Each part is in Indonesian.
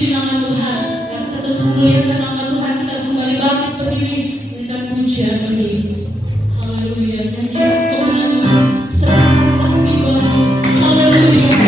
Puji nama Tuhan. Dan kita terus memuliakan nama Tuhan. Kita kembali bangkit berdiri dengan pujian ini. Haleluya. Nyanyikan kemenangan. Selamat telah tiba. Haleluya.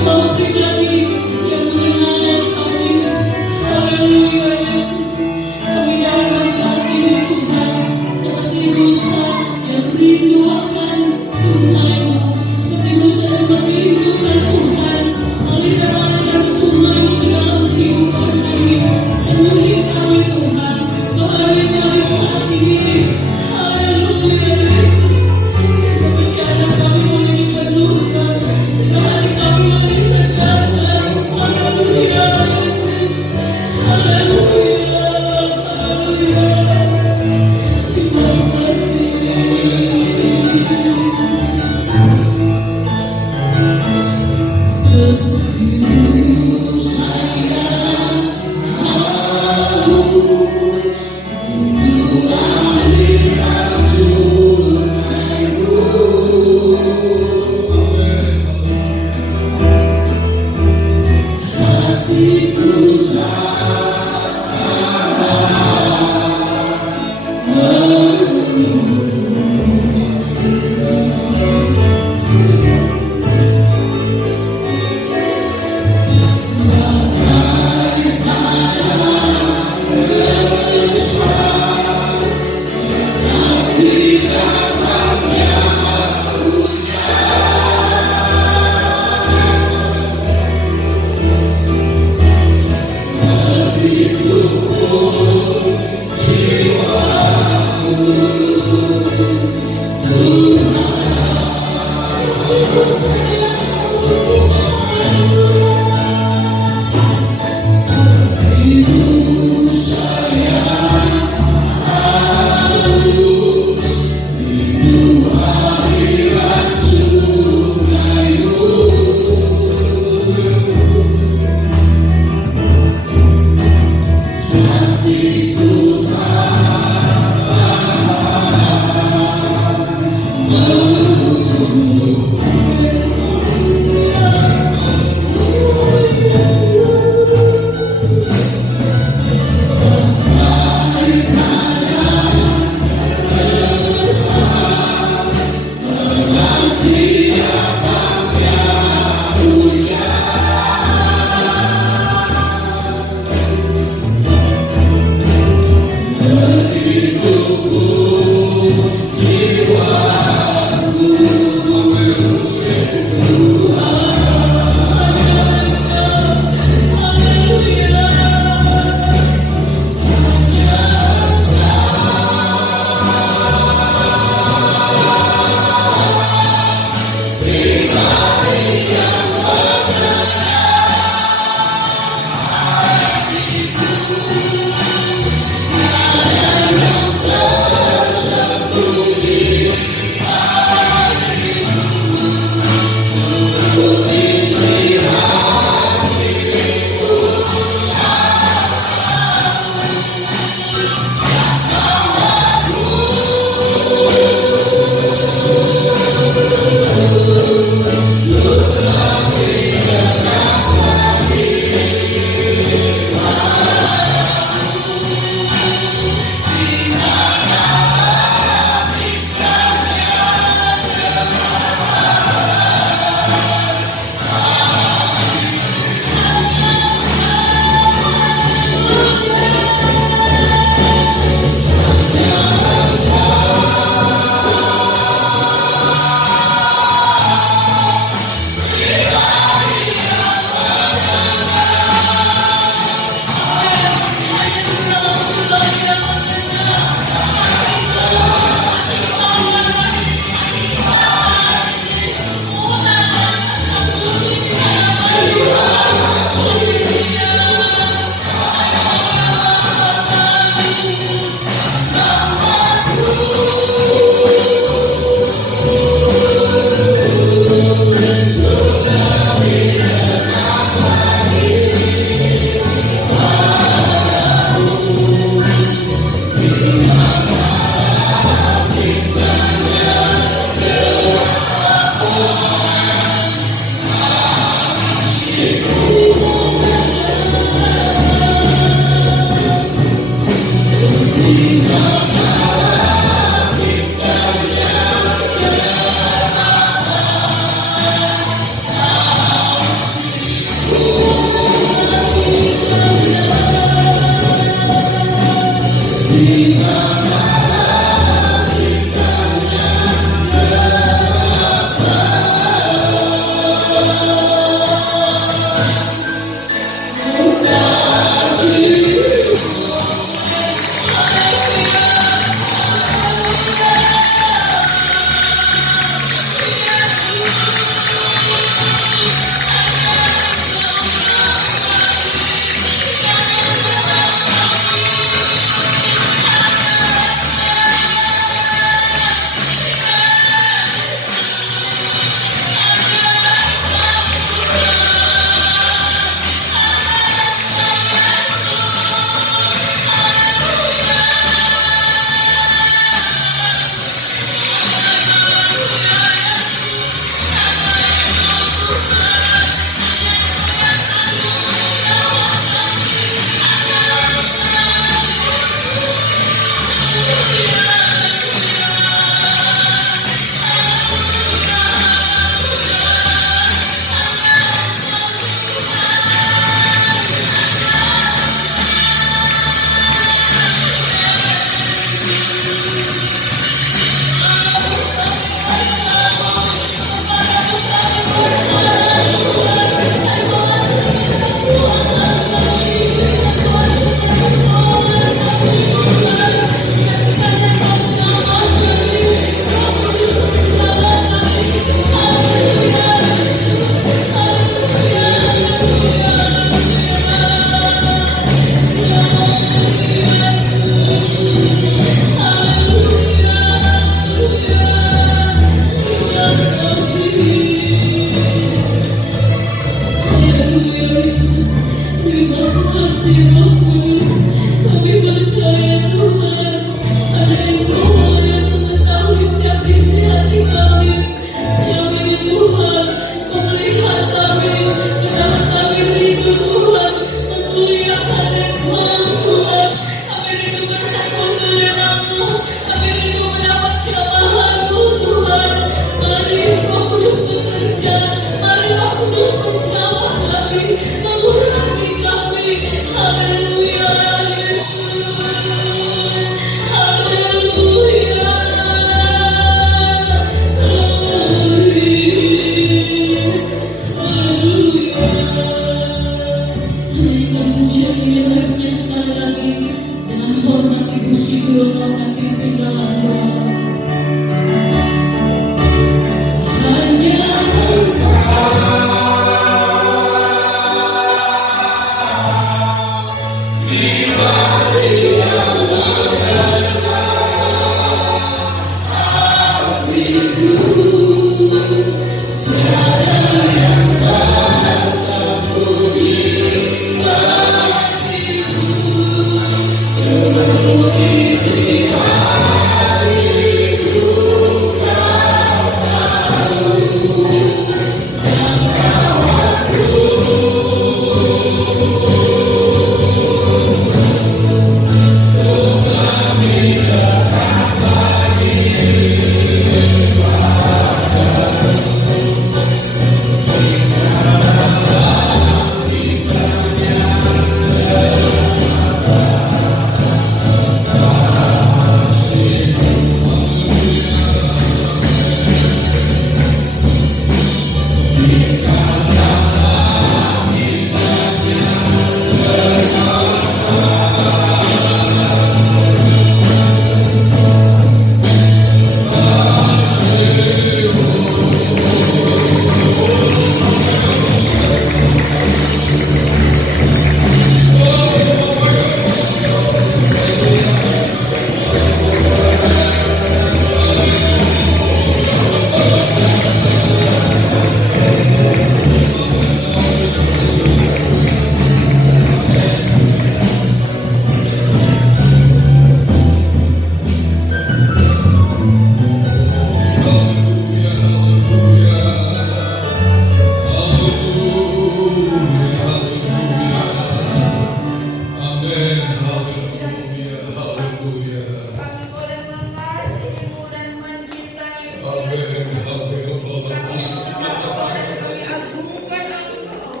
Kami boleh mengasihi-Mu dan mencintai-Mu. Amin. Kami boleh kami agungkan Engkau.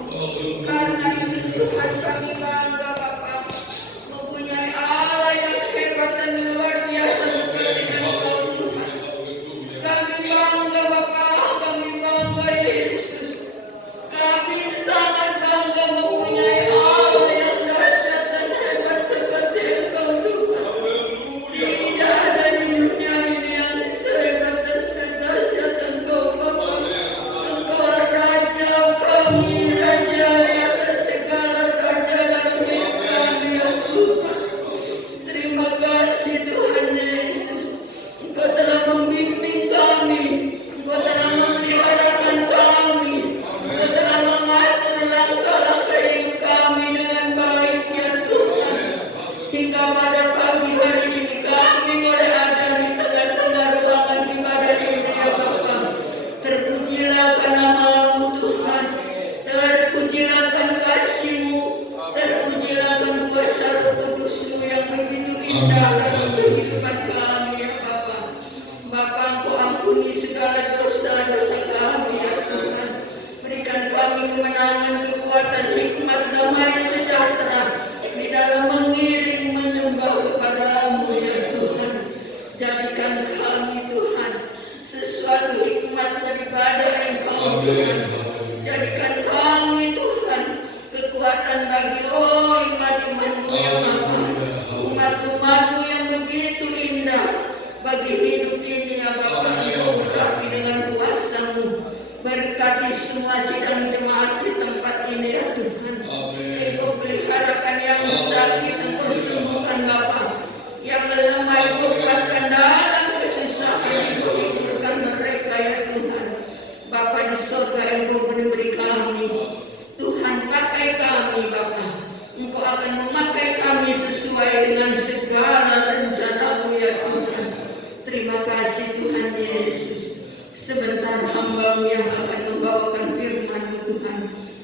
Karena itu Tuhan kami bangga Bapa, mempunyai Allah yang hebat dan luar biasa seperti Engkau Tuhan. Kami bangga Bapa, kami bangga Yesus. Kami sangat bangga mempunyai Allah yang dahsyat dan hebat seperti Engkau Tuhan. Tidak ada di dunia ini yang sehebat dan sedahsyat Engkau Bapa. Engkau Raja kami, Raja di atas segala raja dan milik kami ya Tuhan. Terima kasih Tuhan Yesus. Engkau telah membimbing kami. Engkau telah memeliharakan kami. Engkau telah mengatur langkah-langkah hidup kami dengan baik ya Tuhan. Hingga pada pagi hari ini kami boleh ada di tengah-tengah ruangan ibadah ini ya Bapa. Terpujilah nama-Mu Tuhan. Terpujilah kasih-Mu. Terpujilah kuasa Roh Kudus-Mu yang begitu indah dalam kehidupan kami ya Bapa. Bapa, Engkau ampuni segala dosa-dosa kami ya Tuhan. Berikan kami kemenangan, kekuatan, hikmat, damai sejahtera di dalam mengiring menyembah kepada-Mu ya Tuhan. Jadikan kami Tuhan sesuatu hikmat daripada Engkau Tuhan. Jadikan kami Tuhan kekuatan bagi iman-iman-Mu yang apa, umat-umat-Mu yang begitu indah bagi hidup ini ya Bapa. Engkau urapi dengan kuasa-Mu. Berkati semua sidang jemaat di tempat ini ya Tuhan. Engkau peliharakan yang sakit, Engkau sembuhkan Bapa. Yang lemah Engkau kuatkan dalam kesusahan, Engkau hiburkan mereka ya Tuhan. Bapa di surga, Engkau memberi kami. Tuhan, pakai kami Bapa. Engkau akan memakai kami sesuai dengan segala rencana-Mu ya Tuhan. Terima kasih Tuhan Yesus. Sebentar hamba-Mu yang akan membawakan firman-Mu Tuhan.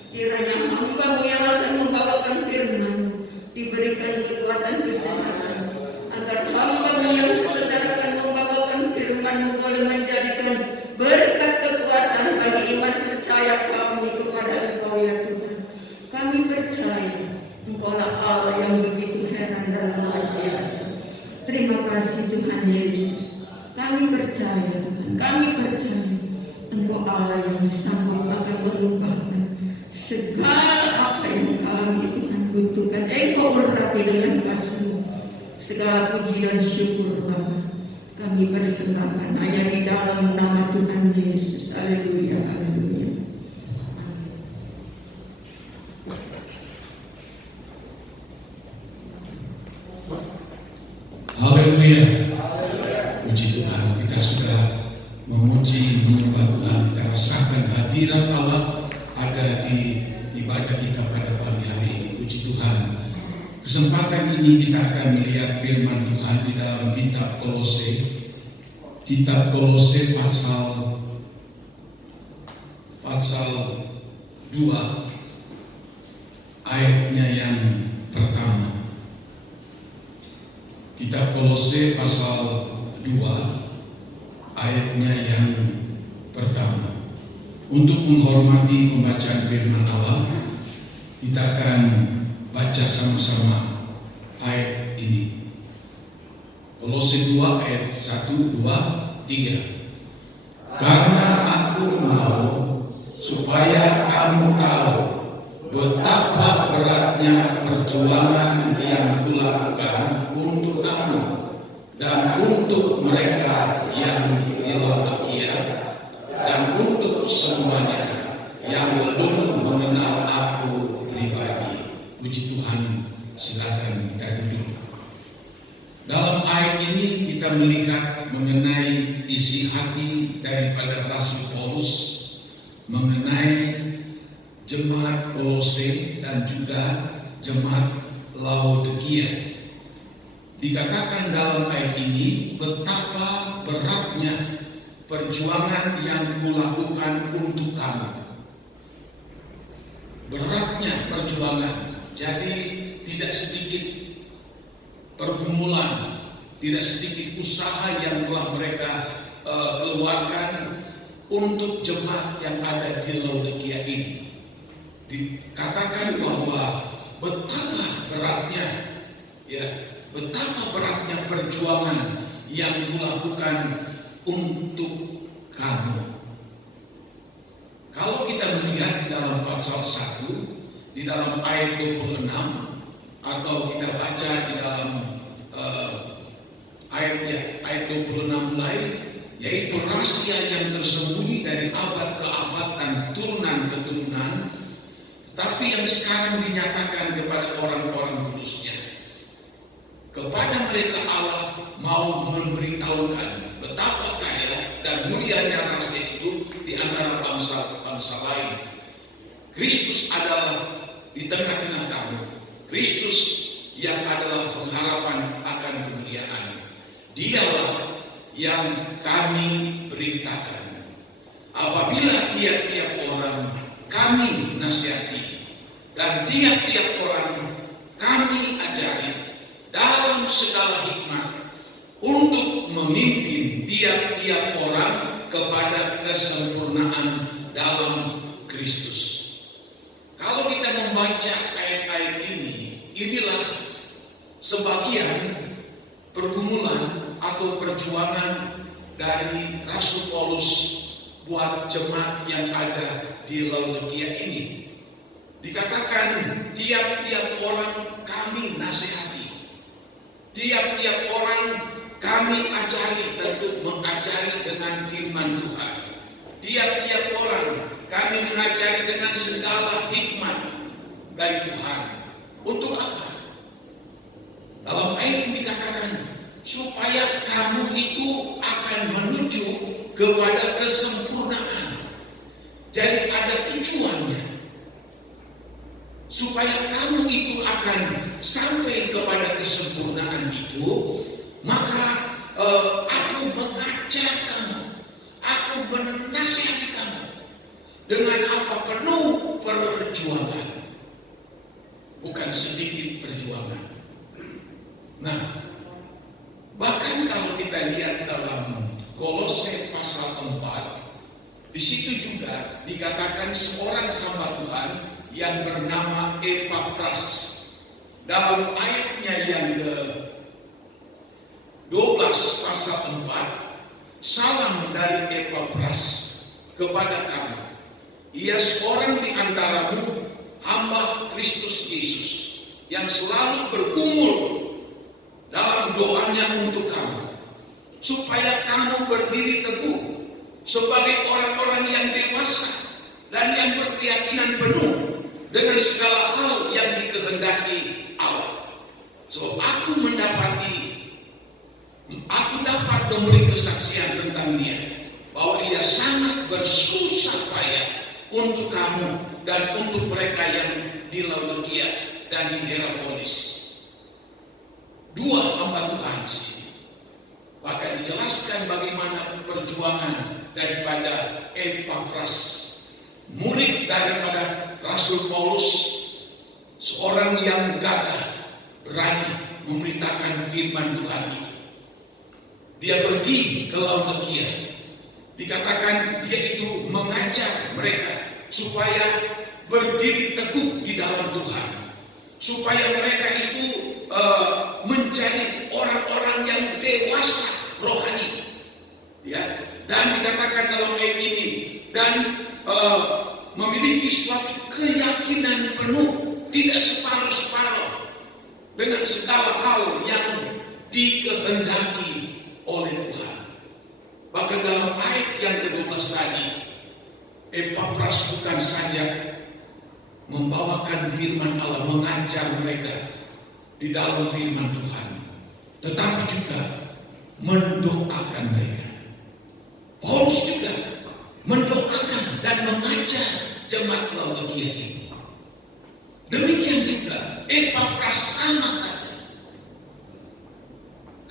Kiranya hamba-Mu yang akan membawakan firman-Mu diberikan kekuatan kesehatan. Agar hamba-Mu yang sebentar akan membawakan firman-Mu boleh menjadikan berkat kekuatan bagi iman percaya kami kepada Engkau ya Tuhan. Kami percaya Engkau-lah Allah yang begitu heran dan luar biasa. Terima kasih Tuhan Yesus. Kami percaya Tuhan, kami percaya Engkau Allah yang sanggup akan mengubahkan segala apa yang kami Tuhan butuhkan. Engkau urapi dengan kasih-Mu. Segala puji dan syukur Bapa kami persembahkan hanya di dalam nama Tuhan Yesus. Haleluya, haleluya. Haleluya. Puji Tuhan, kita sudah memuji, menyembah Tuhan. Kita rasakan hadirat Allah ada di ibadah kita pada pagi hari ini. Puji Tuhan. Kesempatan ini kita akan melihat firman Tuhan di dalam kitab Kolose. Kitab Kolose pasal 2 ayatnya yang pertama. Kitab Kolose pasal 2 ayatnya yang pertama. Untuk menghormati pembacaan firman Allah, kita akan baca sama-sama ayat ini. Kolose 2 ayat 1, 2, 3. Karena aku mau supaya kamu tahu betapa beratnya perjuangan yang kulakukan untuk kamu dan untuk mereka yang di Laodikia dan untuk semuanya yang belum mengenal aku pribadi. Puji Tuhan, silakan kita duduk. Dalam ayat ini kita melihat mengenai isi hati daripada Rasul Paulus mengenai jemaat Kolose dan juga jemaat Laodikia. Dikatakan dalam ayat ini betapa beratnya perjuangan yang kulakukan untuk kamu. Beratnya perjuangan, jadi tidak sedikit pergumulan, tidak sedikit usaha yang telah mereka keluarkan untuk jemaat yang ada di Laodikia ini. Dikatakan bahwa betapa beratnya perjuangan yang dilakukan untuk kamu. Kalau kita melihat di dalam pasal 1, di dalam ayat 26, atau kita baca di dalam ayat 26 lain, yaitu rahasia yang tersembunyi dari abad ke abad dan turunan ke turunan, tapi yang sekarang dinyatakan kepada orang-orang kudusnya. Kepada mereka Allah mau memberitahukan betapa kaya dan mulianya rahasia itu di antara bangsa-bangsa lain. Kristus adalah di tengah-tengah kamu. Kristus yang adalah pengharapan akan kemuliaan. Dialah yang kami beritakan. Apabila tiap-tiap orang kami nasihati dan tiap-tiap orang kami ajari dalam segala hikmat untuk memimpin tiap-tiap orang kepada kesempurnaan dalam Kristus. Kalau kita membaca ayat-ayat ini, inilah sebagian pergumulan atau perjuangan dari Rasul Paulus buat jemaat yang ada di Laodikia ini. Dikatakan tiap-tiap orang kami nasihati, tiap-tiap orang kami ajari, tentu mengajari dengan firman Tuhan. Tiap-tiap orang kami mengajari dengan segala hikmat dari Tuhan. Untuk apa? Dalam ayat ini dikatakan supaya kamu itu akan menuju kepada kesempurnaan. Jadi ada tujuannya. Supaya kamu itu akan sampai kepada kesempurnaan itu, maka aku mengajar kamu, aku menasihati kamu dengan apa penuh perjuangan, bukan sedikit perjuangan. Nah, bahkan kalau kita lihat dalam Kolose pasal 4, di situ juga dikatakan seorang hamba Tuhan yang bernama Epafras. Dalam ayatnya yang ke-12 pasal 4, salam dari Epafras kepada kamu. Ia seorang di antaramu, hamba Kristus Yesus, yang selalu bergumul dalam doanya untuk kamu, supaya kamu berdiri teguh sebagai orang-orang yang dewasa dan yang berkeyakinan penuh dengan segala hal yang dikehendaki Allah. So aku dapat memberi kesaksian tentang dia, bahwa ia sangat bersusah payah untuk kamu dan untuk mereka yang di Laodikia dan di Hierapolis. Dua hamba Tuhan di sini. Bahkan dijelaskan bagaimana perjuangan daripada Epafras, murid daripada Rasul Paulus, seorang yang gagah, berani memberitakan firman Tuhan itu. Dia pergi ke Laodikia. Dikatakan dia itu mengajar mereka supaya berdiri teguh di dalam Tuhan, supaya mereka itu menjadi orang-orang yang dewasa rohani, ya. Dan dikatakan dalam ayat ini, dan memiliki suatu keyakinan penuh, tidak separuh-separuh dengan segala hal yang dikehendaki oleh Tuhan. Bahkan dalam ayat yang ke-12 tadi, Epafras bukan saja membawakan firman Allah, mengajar mereka di dalam firman Tuhan, tetapi juga mendoakan mereka. Paulus juga mendoakan dan mengajar jemaat Laodikia ini. Demikian juga Epafras sama kata.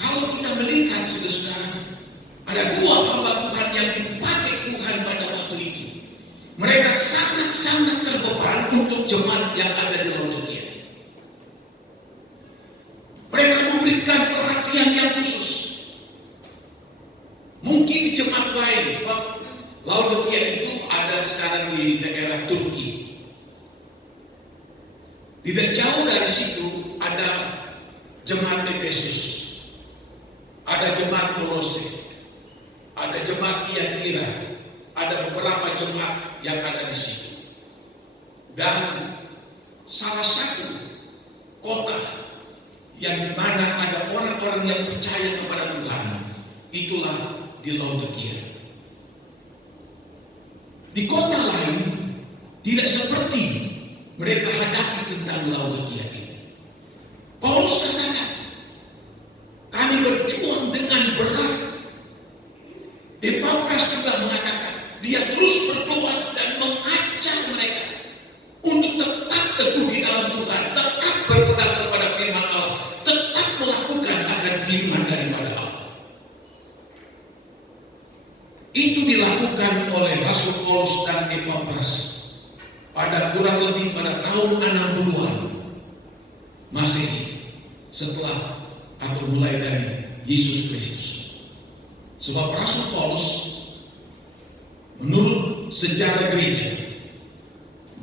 Kalau kita melihat saudara, ada dua hamba Tuhan yang dipakai Tuhan pada waktu itu. Mereka sangat-sangat terbeban untuk jemaat yang ada di Laodikia. Mereka memberikan perhatian yang khusus Mungkin di jemaat lain, Laodikia itu ada sekarang di daerah Turki. Tidak jauh dari situ ada jemaat Efesus, ada jemaat Kolose, ada jemaat Tiatira, ada beberapa jemaat yang ada di situ. Dan salah satu kota yang dimana ada orang-orang yang percaya kepada Tuhan, itulah di Laodikia. Di kota lain tidak seperti mereka hadapi tentang Laodikia ini. Paulus katakan, kami berjuang dengan berat. Epafras juga mengatakan, dia terus berdoa dan mengajak mereka untuk tetap teguh di dalam Tuhan, tetap berpegang kepada firman Allah, tetap melakukan akan firman daripada Allah. Itu dilakukan oleh Rasul Paulus dan Epafras pada kurang lebih pada tahun 60-an Masehi, setelah atau mulai dari Yesus Kristus. Sebab Rasul Paulus menurut sejarah gereja,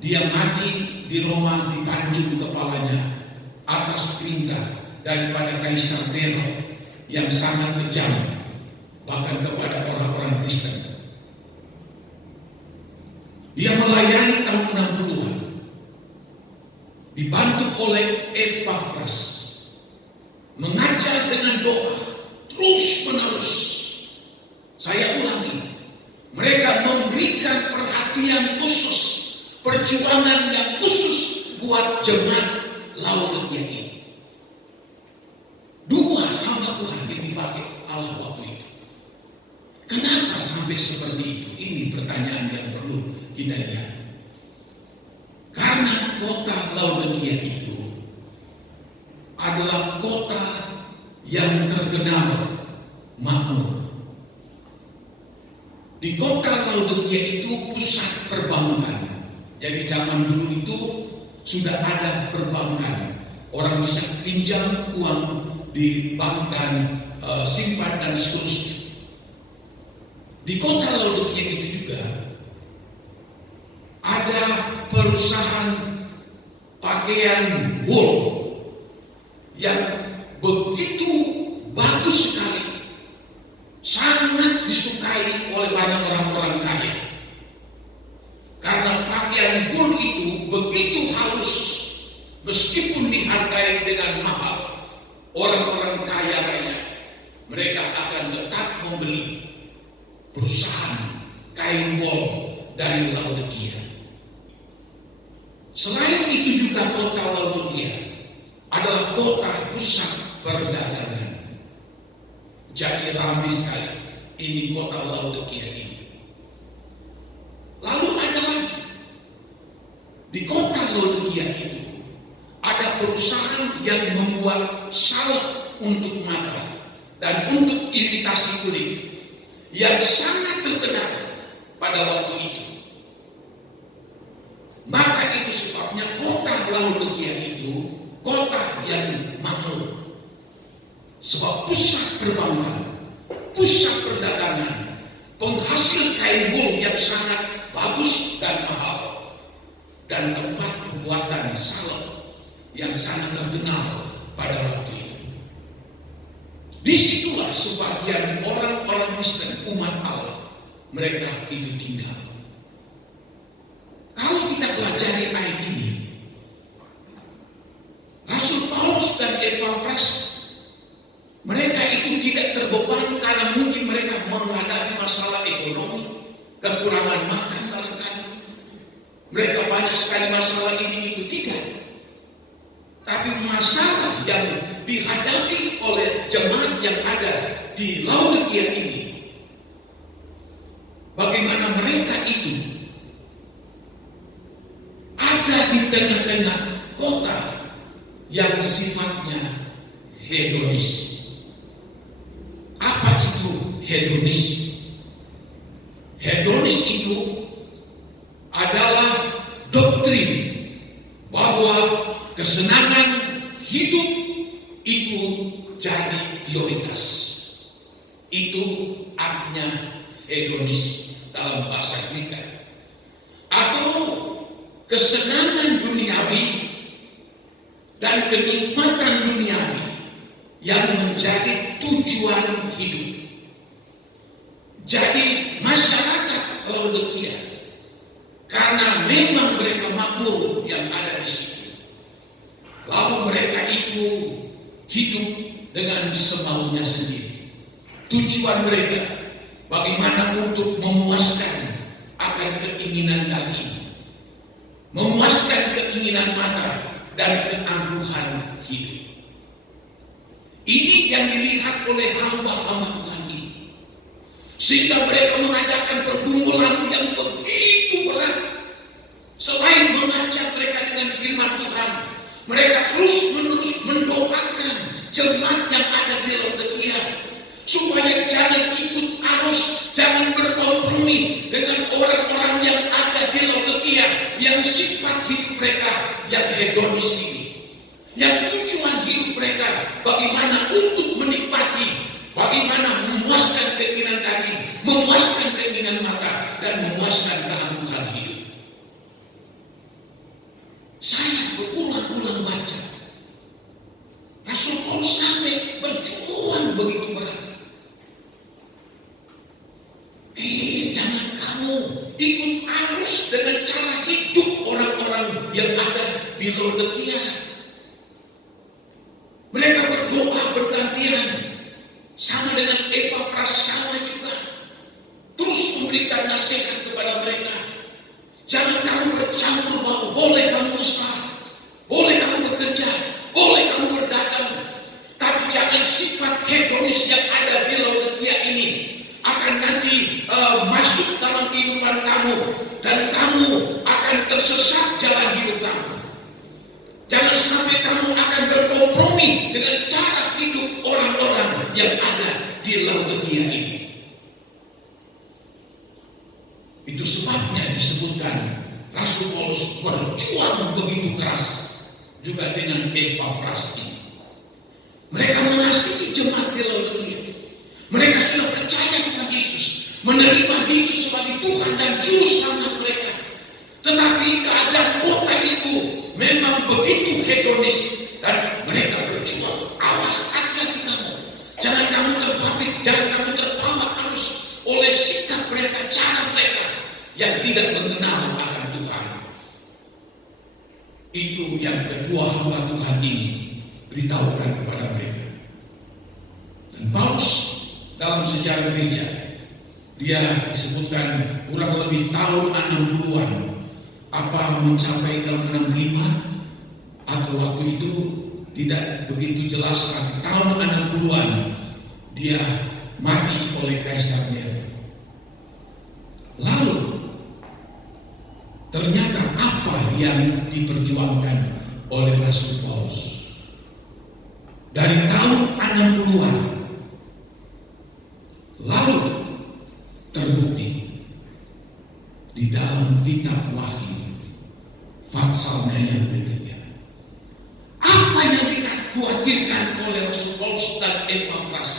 dia mati di Roma, dipancung kepalanya atas perintah daripada Kaisar Nero yang sangat kejam bahkan kepada orang-orang Kristen. Dia melayani tahun 60-an, dibantu oleh Epafras, mengajar dengan doa terus menerus. Saya ulangi, mereka memberikan perhatian khusus, perjuangan yang khusus buat jemaat Laodikia ini. Dua hamba Tuhan yang dipakai Allah waktu itu. Kenapa sampai seperti itu? Ini pertanyaan yang perlu kita lihat. Karena kota Laodikia itu adalah kota yang terkenal makmur. Di kota Laodikia itu pusat perbankan. Jadi zaman dulu itu sudah ada perbankan. Orang bisa pinjam uang di bank dan simpan dan seterusnya. Di kota Laodikia itu juga ada perusahaan pakaian wool yang begitu bagus sekali, sangat disukai oleh banyak orang-orang kaya. Karena pakaian wool itu begitu halus, meskipun dihargai dengan mahal, orang-orang kaya raya mereka akan tetap membeli perusahaan kain wool dari Laodikia. Selain itu juga kota Laodikia adalah kota pusat perdagangan. Jadi ramai sekali ini kota Laodikia ini. Lalu ada lagi di kota Laodikia itu ada perusahaan yang membuat salep untuk mata dan untuk iritasi kulit yang sangat terkenal pada waktu itu. Maka itu sebabnya kota Laodikia itu kota yang makmur. Sebab pusat perbankan, pusat perdagangan, penghasil kain wool yang sangat bagus dan mahal, dan tempat pembuatan salep yang sangat terkenal pada waktu itu. Disitulah sebagian orang-orang Kristen umat Allah mereka itu tinggal. Kalau kita pelajari ayat ini, Rasul Paulus dan Epafras mereka itu tidak terbeban karena mungkin mereka menghadapi masalah ekonomi, kekurangan makan barangkali. Mereka banyak sekali masalah ini itu tidak. Tapi masalah yang dihadapi oleh jemaat yang ada di Laodikia ini, bagaimana mereka itu ada di tengah-tengah kota yang sifatnya hedonis. Apa itu hedonis? Hedonis itu adalah doktrin bahwa kesenangan hidup itu jadi prioritas. Itu artinya hedonis dalam bahasa Greek, atau kesenangan duniawi dan kenikmatan duniawi yang menjadi tujuan hidup. Jadi masyarakat Laodikia, karena memang mereka makmur yang ada di situ, lalu mereka itu hidup dengan semaunya sendiri. Tujuan mereka bagaimana untuk memuaskan akan keinginan daging, memuaskan keinginan mata dan keangkuhan hidup. Ini yang dilihat oleh hamba-hamba Tuhan ini, sehingga mereka mengadakan pergumulan yang begitu berat. Selain mengajar mereka dengan firman Tuhan, mereka terus-menerus mendoakan jemaat yang ada di Laodikia supaya jangan ikut arus, jangan berkompromi dengan orang-orang yang ada di Laodikia yang sifat hidup mereka yang hedonis ini, yang tujuan hidup mereka bagaimana untuk menikmati, bagaimana memuaskan keinginan daging, memuaskan keinginan mata, dan memuaskan keangkuhan hidup. Saya berulang-ulang baca, Rasul Paulus sampai berjuang begitu berat. Jangan kamu ikut arus dengan cara hidup orang-orang yang ada di Laodikia. Mereka berdoa bergantian, sama dengan Epafras sama juga, terus memberikan nasihat kepada mereka. Jangan kamu bercampur baur, boleh kamu usaha, boleh kamu bekerja, boleh kamu berdagang, tapi jangan sifat hedonis yang ada di Laodikia ini akan nanti masuk dalam kehidupan kamu, dan kamu akan tersesat jalan hidup kamu. Jangan sampai kamu akan berkompromi dengan cara hidup orang-orang yang ada di Laodikia ini. Itu sebabnya disebutkan Rasul Paulus berjuang begitu keras juga dengan Epafras ini. Mereka mengasihi jemaat di Laodikia. Mereka sudah percaya kepada Yesus, menerima Yesus sebagai Tuhan dan Juru Selamat mereka. Tetapi keadaan kota itu memang begitu hedonis dan mereka berjuang. Awas, hati-hati kamu. Jangan kamu terbabit, jangan kamu terbawa arus oleh sikap mereka, cara mereka yang tidak mengenal akan Tuhan. Itu yang kedua hamba Tuhan ini beritahukan kepada mereka. Dan Paulus dalam sejarah gereja, dia disebutkan kurang lebih tahun 60-an, apa mencapai tahun 65 atau waktu itu tidak begitu jelas, tapi tahun 60-an dia mati oleh Kaisar Nero. Lalu ternyata apa yang diperjuangkan oleh Rasul Paulus dari tahun 60-an lalu terbukti di dalam kitab Wahyu pasalnya yang berikutnya. Apa yang dikhawatirkan oleh Rasul Paulus dan Epafras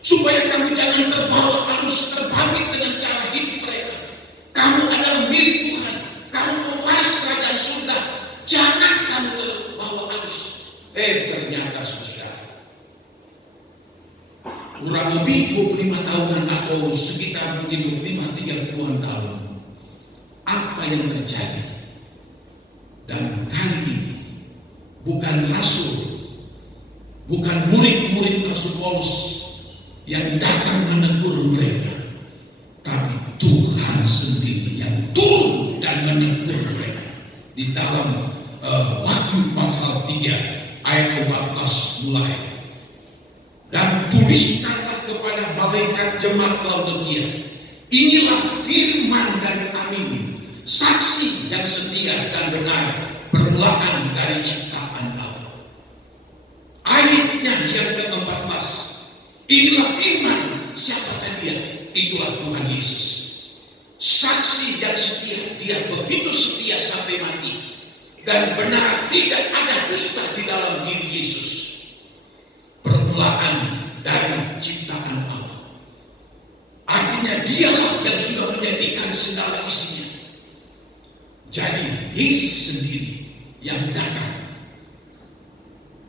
supaya kamu jangan terbawa arus, terbabit dengan cara hidup mereka. Kamu adalah milik Tuhan, kamu mewaris kerajaan surga, jangan kamu terbawa arus. Ternyata saudara, kurang lebih 25 tahunan atau sekitar mungkin 25-30 tahun, apa yang terjadi? Dan kali ini bukan rasul, bukan murid-murid Rasul Paulus yang datang menegur mereka, tapi Tuhan sendiri yang turun dan menegur mereka di dalam Wahyu pasal 3 ayat 14 mulai. Dan tuliskanlah kepada malaikat jemaat Laodikia, inilah firman dari Amin, saksi yang setia dan benar, permulaan dari ciptaan Allah. Ayatnya yang ke-14, inilah firman, siapakah dia? Itulah Tuhan Yesus, saksi yang setia, dia begitu setia sampai mati, dan benar, tidak ada dusta di dalam diri Yesus, permulaan dari ciptaan Allah. segala isinya. Jadi Yesus sendiri yang datang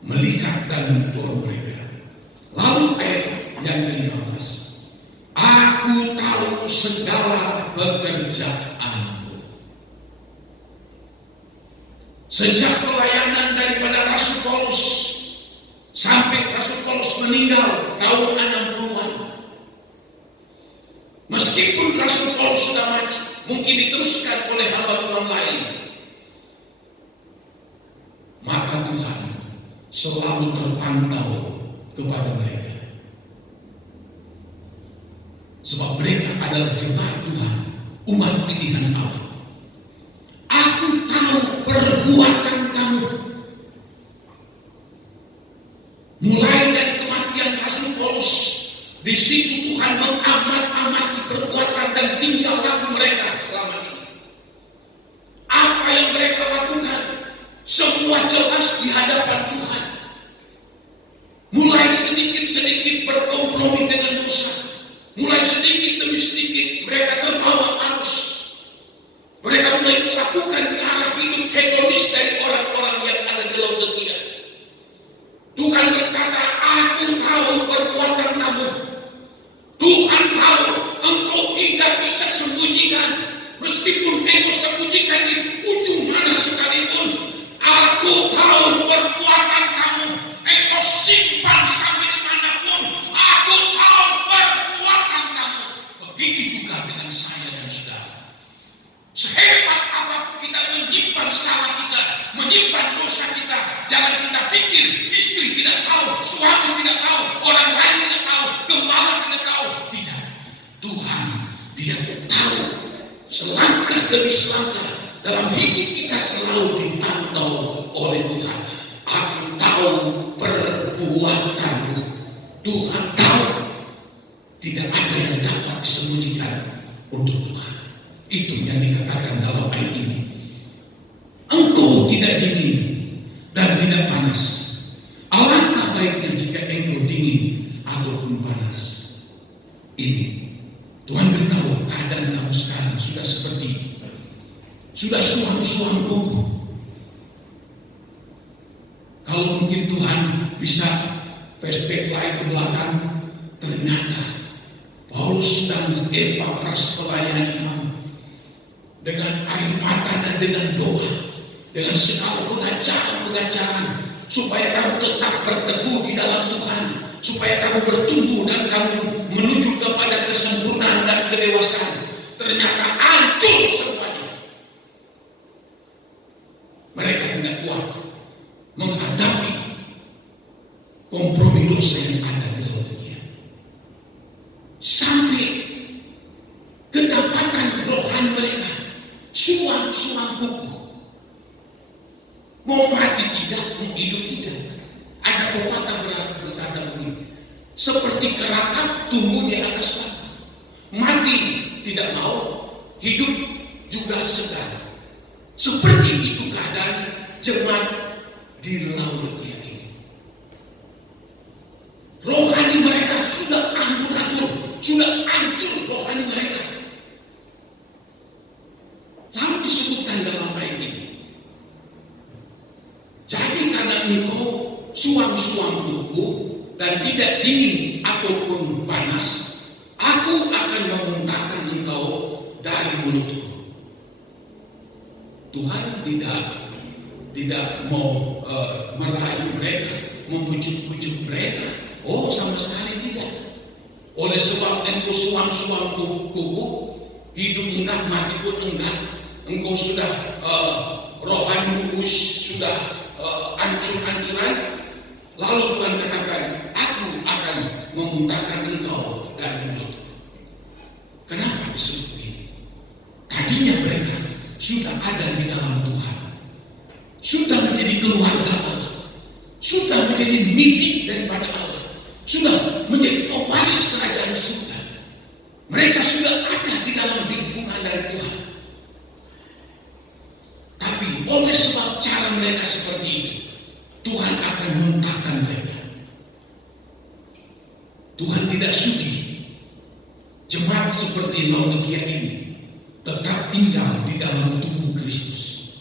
melihat dan menegur mereka. Lalu ayat yang ke-15, aku tahu segala pekerjaanmu. Sejak pelayanan daripada Rasul Paulus sampai Rasul Paulus meninggal tahun 60-an. Meskipun Rasul Paulus sudah mati, mungkin diteruskan oleh hamba Tuhan lain, maka Tuhan selalu terpantau kepada mereka. Sebab mereka adalah jemaat Tuhan, umat pilihan Allah. Aku tahu perbuatan kamu. Mulai dari kematian Rasul Paulus, di situ Tuhan mengamat-amati perbuatan dan tingkah laku mereka selama ini. Apa yang mereka lakukan, semua jelas di hadapan Tuhan. Mulai sedikit-sedikit berkompromi dengan dosa. Mulai sedikit demi sedikit mereka terbawa arus. Mereka mulai melakukan cara hidup hedonis dari orang-orang yang ada di Laodikia. Tuhan berkata, aku tahu perbuatan kamu. Tuhan tahu engkau tidak bisa sembunyikan. Meskipun engkau sembunyikan di ujung mana sekalipun, aku tahu perbuatan kamu. Engkau simpan sampai dimanapun, aku tahu perbuatan kamu. Begitu juga dengan saya dan saudara. Sehebat apapun kita menyimpan salah kita, menyimpan dosa kita, jangan kita pikir istri tidak tahu, suami tidak tahu, orang lain tidak tahu, gembala tidak tahu. Tidak. Tuhan, Dia tahu selangkah demi selangkah dalam hidup kita selalu dipantau oleh Tuhan. Aku tahu perbuatanmu. Tuhan tahu. Tidak ada yang dapat disembunyikan untuk Tuhan. Itu yang dikatakan dalam ayat ini. Engkau tidak dingin dan tidak panas. Alangkah baiknya jika engkau dingin ataupun panas. Ini Tuhan beritahu keadaan kamu sekarang sudah seperti itu. Sudah suam-suam kuku. Kalau mungkin Tuhan bisa flashback lagi ke belakang, ternyata Paulus dan Epapras melayani kamu dengan air mata dan dengan doa, dengan segala pengajaran-pengajaran, supaya kamu tetap berteguh di dalam Tuhan, supaya kamu bertumbuh dan kamu menuju kepada kesempurnaan dan kedewasaan. Ternyata hancur semuanya. Mereka tidak kuat menghadapi kompromi dosa yang ada di Laodikia. Sampai kedapatan rohani mereka suam-suam kuku. Mau mati tidak, mau hidup tidak. Ada pepatah berkata begini, seperti kerakap tumbuh di atas batu. Mati tidak mau, hidup juga segan. Seperti itu keadaan jemaat di Laodikia ini. Rohani mereka sudah amburadul, sudah hancur rohani mereka. Lalu disebutkan dalam ayat ini, jadi karena engkau suam-suam kuku dan tidak dingin ataupun panas, aku akan memuntahkan engkau dari mulutku. Tuhan tidak mau merayu mereka, membujuk-bujuk mereka. Oh, sama sekali tidak. Oleh sebab engkau suam-suam kuku, hidup enggak, mati pun enggak. Engkau sudah rohani sudah hancur-hancuran. Lalu Tuhan katakan, aku akan memuntahkan engkau dari mulutku. Kenapa disebut ini? Tadinya mereka sudah ada di dalam Tuhan, sudah menjadi keluarga Allah, sudah menjadi milik daripada Allah, sudah menjadi pewaris kerajaan surga. Mereka sudah ada di dalam lingkungan dari Tuhan. Tapi oleh sebab cara mereka seperti itu, Tuhan akan muntahkan mereka. Tuhan tidak sudi jemaat seperti Laodikia ini tetap tinggal di dalam tubuh Kristus.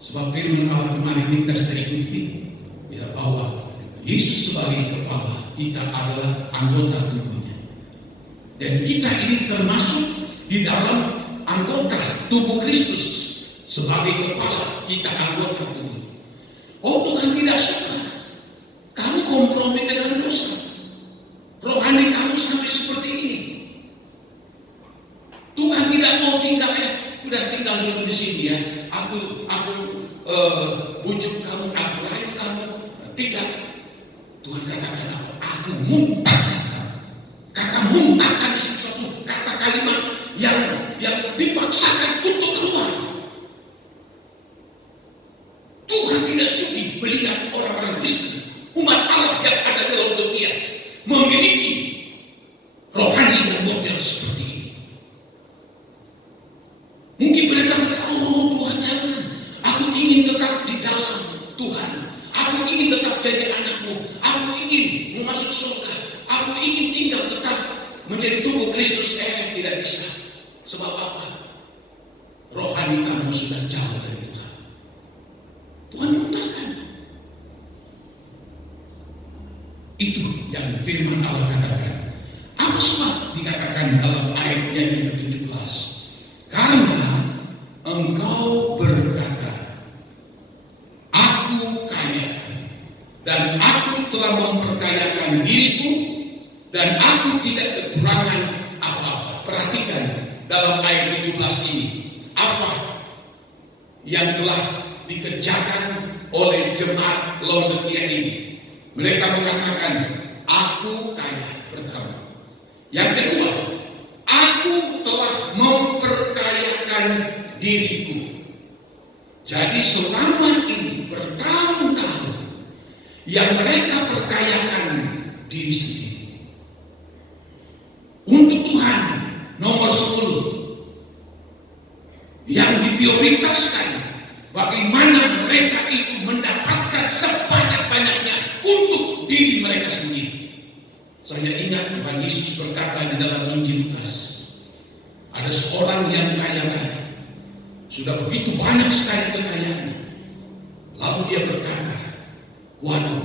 Sebab firman Allah kemarin kita sudah ikuti, ya, bahwa Yesus sebagai kepala, kita adalah anggota tubuhnya. Dan kita ini termasuk di dalam anggota tubuh Kristus. Sebagai kepala, kita anggota tubuh. Oh, Tuhan tidak suka kamu kompromi dengan dosa. Rohani kamu sampai seperti ini. Tuhan tidak mau tinggal, udah tinggal dulu di sini ya. Aku bujuk kamu, aku rayu kamu. Tidak. Tuhan katakan apa? Aku muntahkan kamu. Kata muntahkan di sesuatu kata kalimat yang dipaksakan untuk keluar. Tuhan tidak sudi melihat orang-orang Kristen, umat Allah yang ada di Laodikia, memiliki rohani yang model seperti ini. Mungkin mereka berkata, oh Tuhan jangan, aku ingin tetap di dalam Tuhan, aku ingin tetap jadi anakmu, aku ingin masuk surga, aku ingin tinggal tetap menjadi tubuh Kristus. Tidak bisa. Sebab apa? Rohani kamu sudah jauh dari Tuhan. Tuhan muntahkan. Itu yang firman Allah katakan. Apa sebab dikatakan dalam ayatnya yang ke-17? Karena engkau berkata, aku kaya, dan aku telah memperkayakan diriku, dan aku tidak kekurangan apa-apa. Perhatikan dalam ayat 17 ini, apa yang telah dikerjakan oleh jemaat Laodikia ini. Mereka mengatakan, aku kaya, pertama. Yang kedua, aku telah memperkayakan diriku. Jadi selama ini bertahun-tahun yang mereka perkayakan diri sendiri. Untuk Tuhan nomor 10 yang diprioritaskan, bagaimana mereka itu mendapatkan sebanyak-banyaknya untuk diri mereka sendiri. Saya ingat Tuhan Yesus berkata di dalam Injil Lukas, ada seorang yang kaya raya, sudah begitu banyak sekali kekayaannya. Lalu dia berkata, waduh,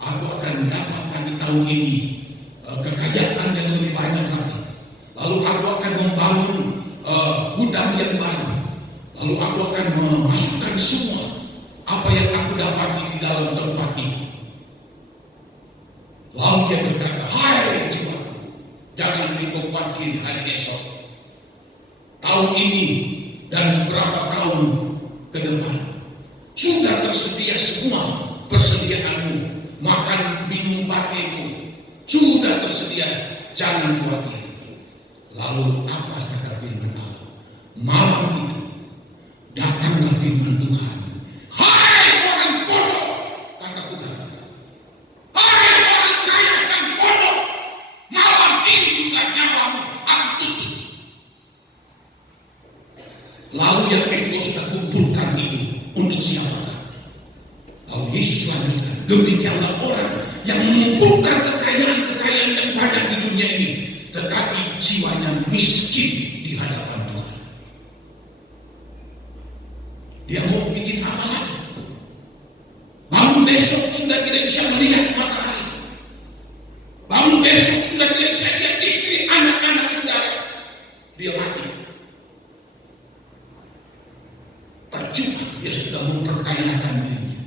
aku akan mendapatkan di tahun ini kekayaan yang lebih banyak lagi. Lalu aku akan membangun gudang yang baru. Lalu aku akan memasukkan semua apa yang aku dapati di dalam tempat ini. Lalu dia berkata, hai jiwaku, jangan engkau khawatir hari esok, tahun ini dan beberapa tahun ke depan. Sudah tersedia semua persediaanmu, makan, minum, pakaimu. Sudah tersedia, jangan khawatir. Lalu apa kata firman Allah? Malam itu datanglah firman Tuhan. Hai orang bodoh, kata Tuhan. Hai orang kaya dan bodoh, malam ini juga nyawamu aku tutup. Lalu yang engkau sudah kumpulkan itu untuk siapa? Lalu Yesus lanjutkan, demikianlah orang yang mengumpulkan kekayaan-kekayaan yang banyak di dunia ini, tetapi jiwanya miskin di hadapan Tuhan. Dia mau bikin apa lagi? Bangun besok sudah tidak bisa melihat matahari. Bangun besok sudah tidak bisa lihat istri, anak-anak saudara. Dia mati. Percuma dia sudah memperkayakan dirinya.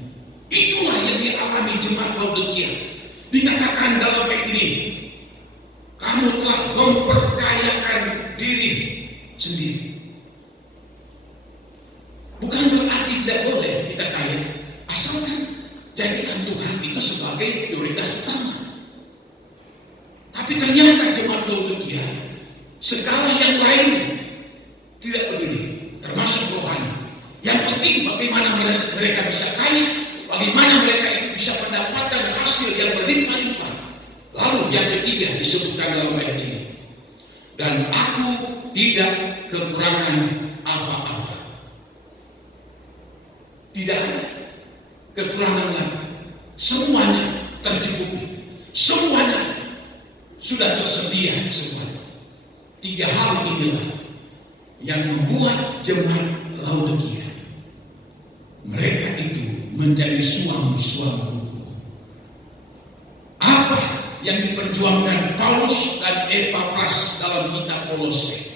Itulah yang dialami jemaat Laodikia. Dikatakan dalam ayat ini, kamu telah memperkayakan diri sendiri. Bukan berarti tidak boleh kita kaya, asalkan jadikan Tuhan itu sebagai prioritas utama. Tapi ternyata jemaat Laodikia, segala yang lain tidak peduli, termasuk rohani. Yang penting bagaimana mereka bisa kaya, bagaimana mereka itu bisa mendapatkan hasil yang berlimpah-limpah. Lalu yang ketiga disebutkan dalam ayat ini, dan aku tidak kekurangan apa-apa. Tidak ada kekurangan lagi. Semuanya tercukupi. Semuanya sudah tersedia semuanya. Tiga hal inilah yang membuat jemaat Laodikia mereka itu menjadi suam-suam hukum. Apa yang diperjuangkan Paulus dan Epapras dalam kitab Kolose?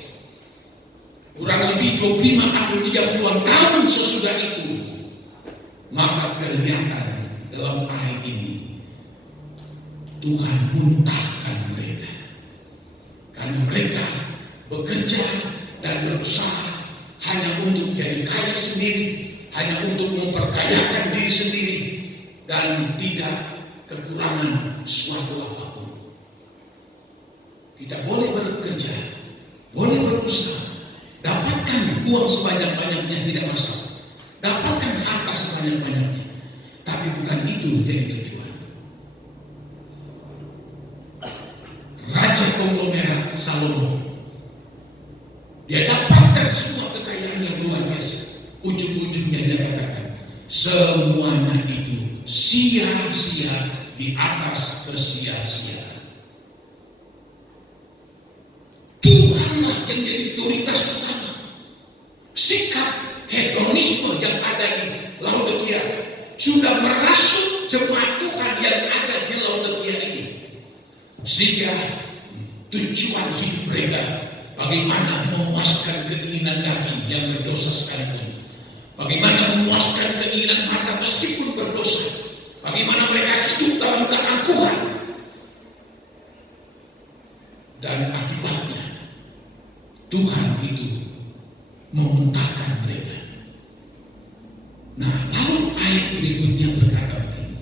Kurang lebih 25 atau 30 tahun sesudah itu, maka kelihatan dalam ayat ini Tuhan muntahkan mereka. Karena mereka bekerja dan berusaha hanya untuk jadi kaya sendiri, hanya untuk memperkayakan diri sendiri, dan tidak kekurangan suatu apapun. Kita boleh bekerja, boleh berusaha, dapatkan uang sebanyak-banyaknya tidak masalah, dapatkan harta sebanyak-banyaknya, tapi bukan itu jadi tujuan. Raja konglomerat Salomo, dia dapatkan semua kekayaan yang luar biasa. Ujung-ujungnya dia katakan, semuanya itu sia-sia di atas kesia-siaan. Tuhanlah yang jadi prioritas utama. Sikap hedonisme yang ada di Laodikia sudah merasuk jemaat Tuhan yang ada di Laodikia ini, sehingga tujuan hidup mereka bagaimana memuaskan keinginan daging yang berdosa sekalipun, bagaimana memuaskan keinginan mata meskipun berdosa, bagaimana mereka hidup dalam keangkuhan, dan akibatnya Tuhan itu memuntahkan mereka. Nah, lalu ayat berikutnya berkata begini,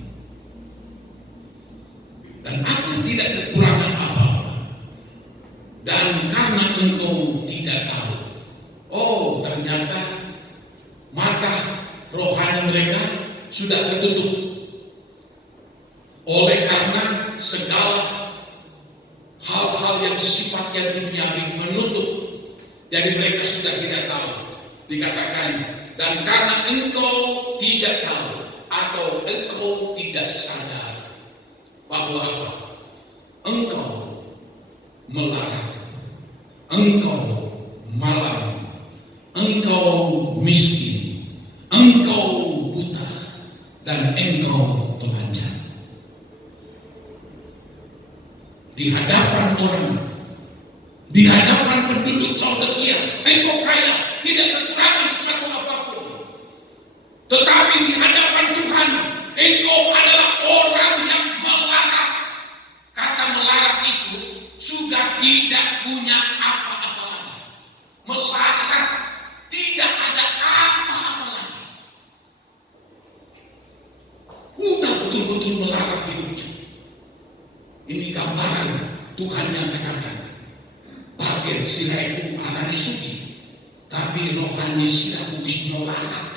dan aku tidak kekurangan apa-apa, dan karena engkau tidak tahu. Oh, ternyata mata rohani mereka sudah tertutup oleh karena segala hal-hal yang sifatnya duniawi menutup. Jadi mereka sudah tidak tahu. Dikatakan, dan karena engkau tidak tahu atau engkau tidak sadar bahwa apa? Engkau melarat, engkau malam, engkau miskin, engkau buta, dan engkau telanjang. Di hadapan orang, di hadapan penduduk Laodikia, engkau kaya, tidak kekurangan suatu apapun. Tetapi di hadapan Tuhan, engkau adalah orang yang melarat. Kata melarat itu sudah tidak punya apa-apa lagi. Melarat, tidak ada apa-apa lagi. Udah betul-betul melarat hidupnya. Ini gambaran Tuhan yang katakan, bagian sila itu arani suci, tapi rohani sila kubis melarat.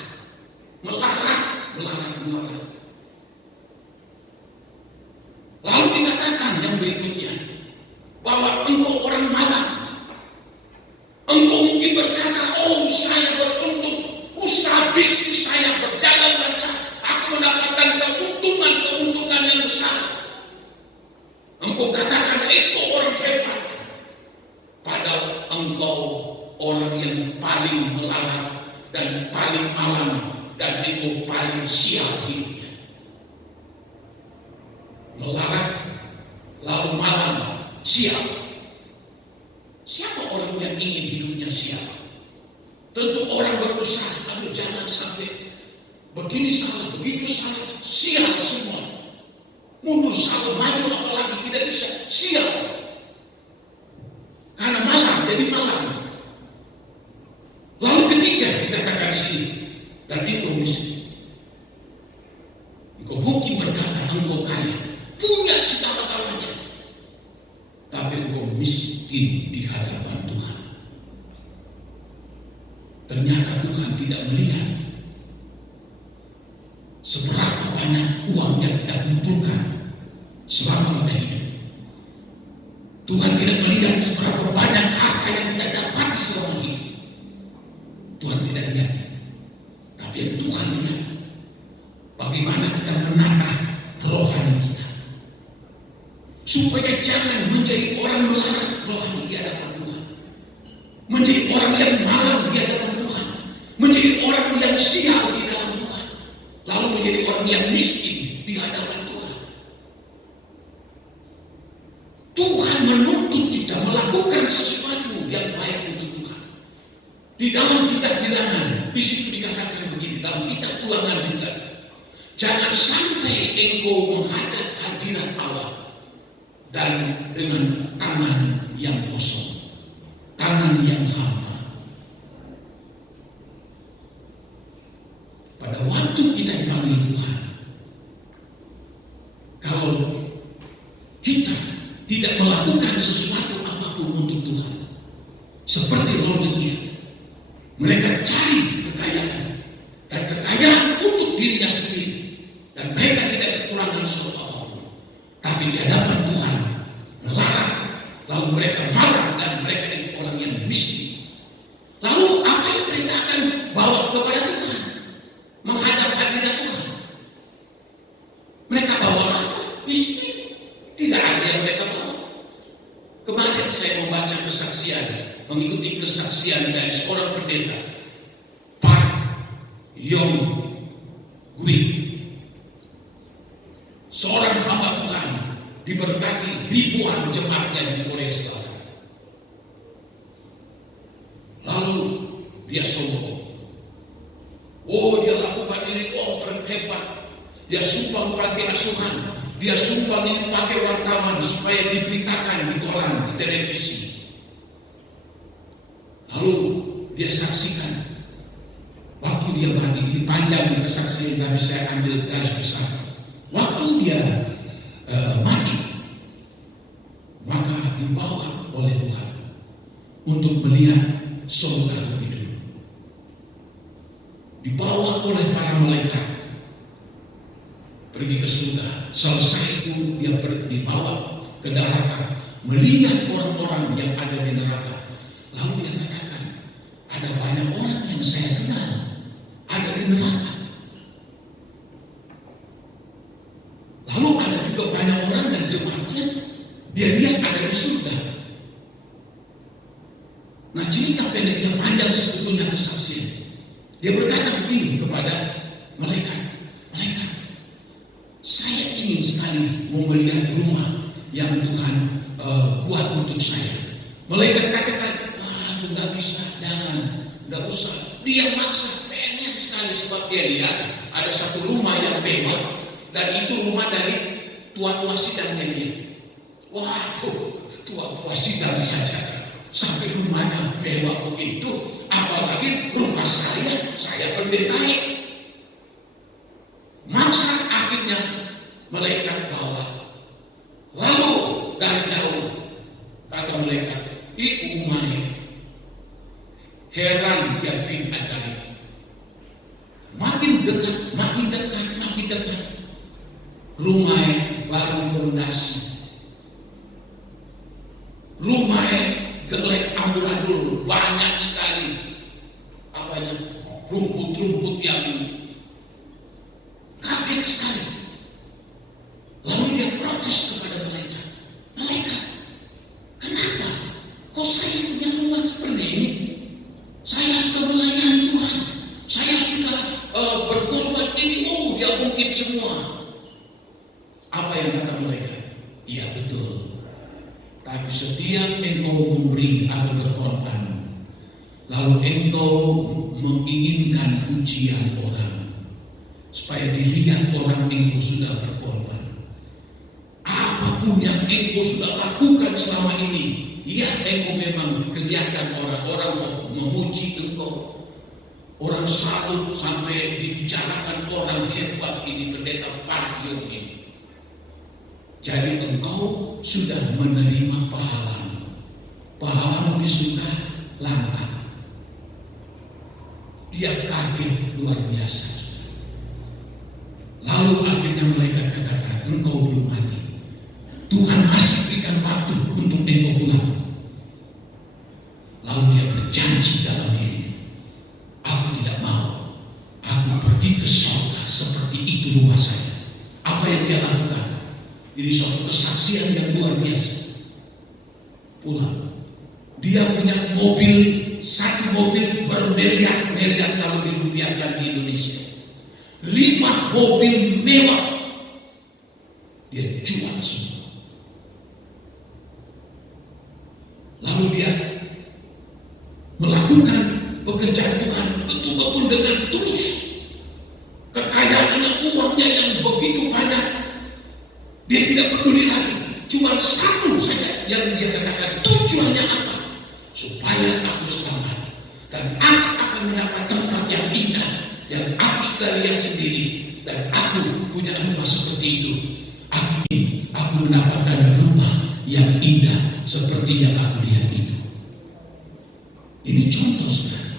Lalu dikatakan yang berikutnya, bahwa engkau orang malam. Engkau mungkin berkata, oh saya beruntung, usaha bisnis saya berjalan lancar, aku mendapatkan keuntungan yang besar. Engkau katakan engkau orang hebat, padahal engkau orang yang paling melarat dan paling malam, dan engkau paling sial hidupnya. Melarat, lalu malam, sial. Siapa orang yang ingin hidupnya sial? Tentu orang berusaha, aduh jangan sampai begini salah, begitu salah, sial semua. Mundur salah, maju apalagi tidak bisa, sial. Karena malam, jadi malam. Lalu ketiga dikatakan sini, dan engkau miskin. Engkau mungkin berkata engkau kaya, punya segala-galanya, tapi engkau miskin di hadapan Tuhan. Ternyata Tuhan tidak melihat seberapa banyak uang yang kita kumpulkan selama kita hidup. Tuhan tidak melihat seberapa banyak harta yang kita dapat selama hidup. Tuhan tidak lihat, tapi yang Tuhan lihat bagaimana kita menata rohani kita, supaya jangan menjadi orang melarat rohani di hadapan Tuhan. menjadi orang yang malang di hadapan Tuhan, menjadi orang yang sial di dalam Tuhan, lalu menjadi orang yang miskin di hadapan Tuhan. Tuhan menuntut kita melakukan sesuatu yang baik untuk Tuhan. Di dalam kitab Bilangan, di situ dikatakan begini, dalam kitab Ulangan juga, jangan sampai engkau menghadap hadirat Allah dan dengan tangan yang kosong, tangan yang hampa. Pada waktu kita dipanggil Tuhan, kalau kita tidak melakukan sesuatu apapun untuk Tuhan, seperti Laodikia, mereka cari kekayaan dan kekayaan untuk dirinya sendiri, dan mereka tidak kekurangan sesuatu apapun. Tapi di hadapan Tuhan melarang, lalu mereka marah dan mereka itu orang yang miskin. Lalu apa yang mereka akan bawa kepada Tuhan? Menghadap hadirat Tuhan. Mereka bawa apa? Miskin. Tidak ada yang mereka bawa. Kemarin saya membaca kesaksian, mengikuti kesaksian dari seorang pendeta, Park Yong Gui, seorang hamba Tuhan diberkati ribuan jemaatnya di Korea Selatan. Lalu dia sombong. Oh, dia lakukan diri, oh terhebat. Dia sumbang panti asuhan, dia sumbang ini pakai wartawan supaya diberitakan di koran, di televisi. Lalu dia saksikan waktu dia mati. Ini panjang kesaksian, tapi saya ambil garis besar. Waktu dia mati, maka dibawa oleh Tuhan untuk melihat surga lebih dulu. Dibawa oleh para malaikat pergi ke surga. Selesai itu dia dibawa ke neraka, melihat orang-orang yang ada di neraka. Lalu dia katakan, ada banyak orang yang saya kenal ada di neraka. Lalu ada juga banyak orang dan jemaatnya dia lihat ada di surga. Nah, cerita pendeknya panjang sebetulnya kesaksian. Dia berkata begini kepada malaikat, malaikat, saya ingin sekali mau melihat rumah yang Tuhan buat untuk saya. Malaikat katakan, waduh, nggak bisa, jangan, nggak usah. Dia maksa, pengen sekali sebab dia lihat ada satu rumah yang mewah dan itu rumah dari tua-tua sidangnya dia. Waduh, tua-tua sidang saja sampai rumahnya mewah begitu, apalagi rumah saya pendetai. Maksa akhirnya malaikat bawa. Lalu dari jauh kata malaikat, "Iku umai." Heran dia bin ajaib. Makin dekat, makin dekat, makin dekat. Rumahnya baru pondasi. Rumahnya gelek amburadul, banyak sekali apanya rumput-rumput yang kaget sekali. Lalu dia protes kepada malaikat, malaikat, kenapa kok saya punya rumah seperti ini? Saya sudah melayani Tuhan, saya sudah berkorban ini, oh dia ungkit semua. Apa yang kata malaikat? Iya betul. Tapi setiap engkau memberi atau berkorban, lalu engkau menginginkan pujian orang, supaya dilihat orang engkau sudah berkorban. Apapun yang engkau sudah lakukan selama ini, ya engkau memang kelihatan orang-orang memuji engkau. Orang salut sampai dibicarakan orang hebat ini, pendeta Parkio ini. Jadi engkau sudah menerima pahalamu. Pahalamu di surga langka. Dia kaget luar biasa. Lalu akhirnya malaikat katakan, engkau belum mati. Tuhan masih berikan waktu untuk engkau pulang. Lalu dia berjanji dalam diri, aku tidak mau. Aku pergi ke surga seperti itu rumah saya. Apa yang dia lakukan? Ini suatu kesaksian yang luar biasa. Pulang Dia punya mobil, satu mobil bermiliar-miliar kalau dirupiahkan di Indonesia. 5 mobil mewah dia jual semua. Lalu dia melakukan pekerjaan Tuhan betul-betul dengan tulus. Kekayaannya, uangnya yang begitu banyak, dia tidak peduli lagi. Cuma satu saja yang dia katakan, tujuannya apa? Supaya aku selamat dan aku akan mendapat tempat yang indah yang aku sudah lihat sendiri, dan aku punya rumah seperti itu. Aku mendapatkan rumah yang indah seperti yang aku lihat itu. Ini contoh, saudara.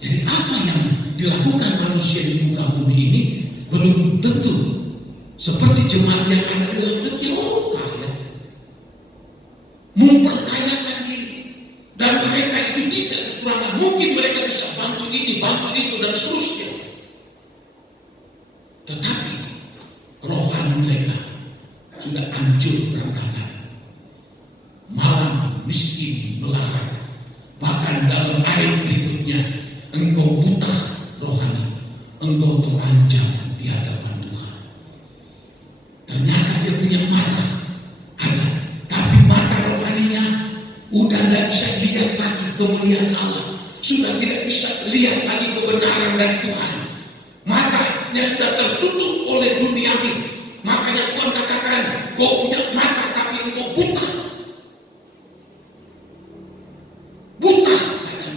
Jadi apa yang dilakukan manusia di muka bumi ini belum tentu seperti jemaat yang ada di Laodikia. Kaya memperkayakan diri, dan mereka itu tidak kekurangan. Mungkin mereka bisa bantu ini, bantu itu, dan seterusnya. Tetapi rohani mereka sudah hancur berantakan. Malam, miskin, melarat. Bahkan dalam ayat berikutnya, engkau buta rohani, engkau terancam di hadapan Tuhan. Ternyata dia punya mata, tapi mata rohaninya udah tidak bisa lihat lagi kemuliaan Allah, sudah tidak bisa lihat lagi kebenaran dari Tuhan. Matanya sudah tertutup oleh duniawi. Makanya Tuhan katakan, kau punya mata tapi engkau buta. Buta, katanya.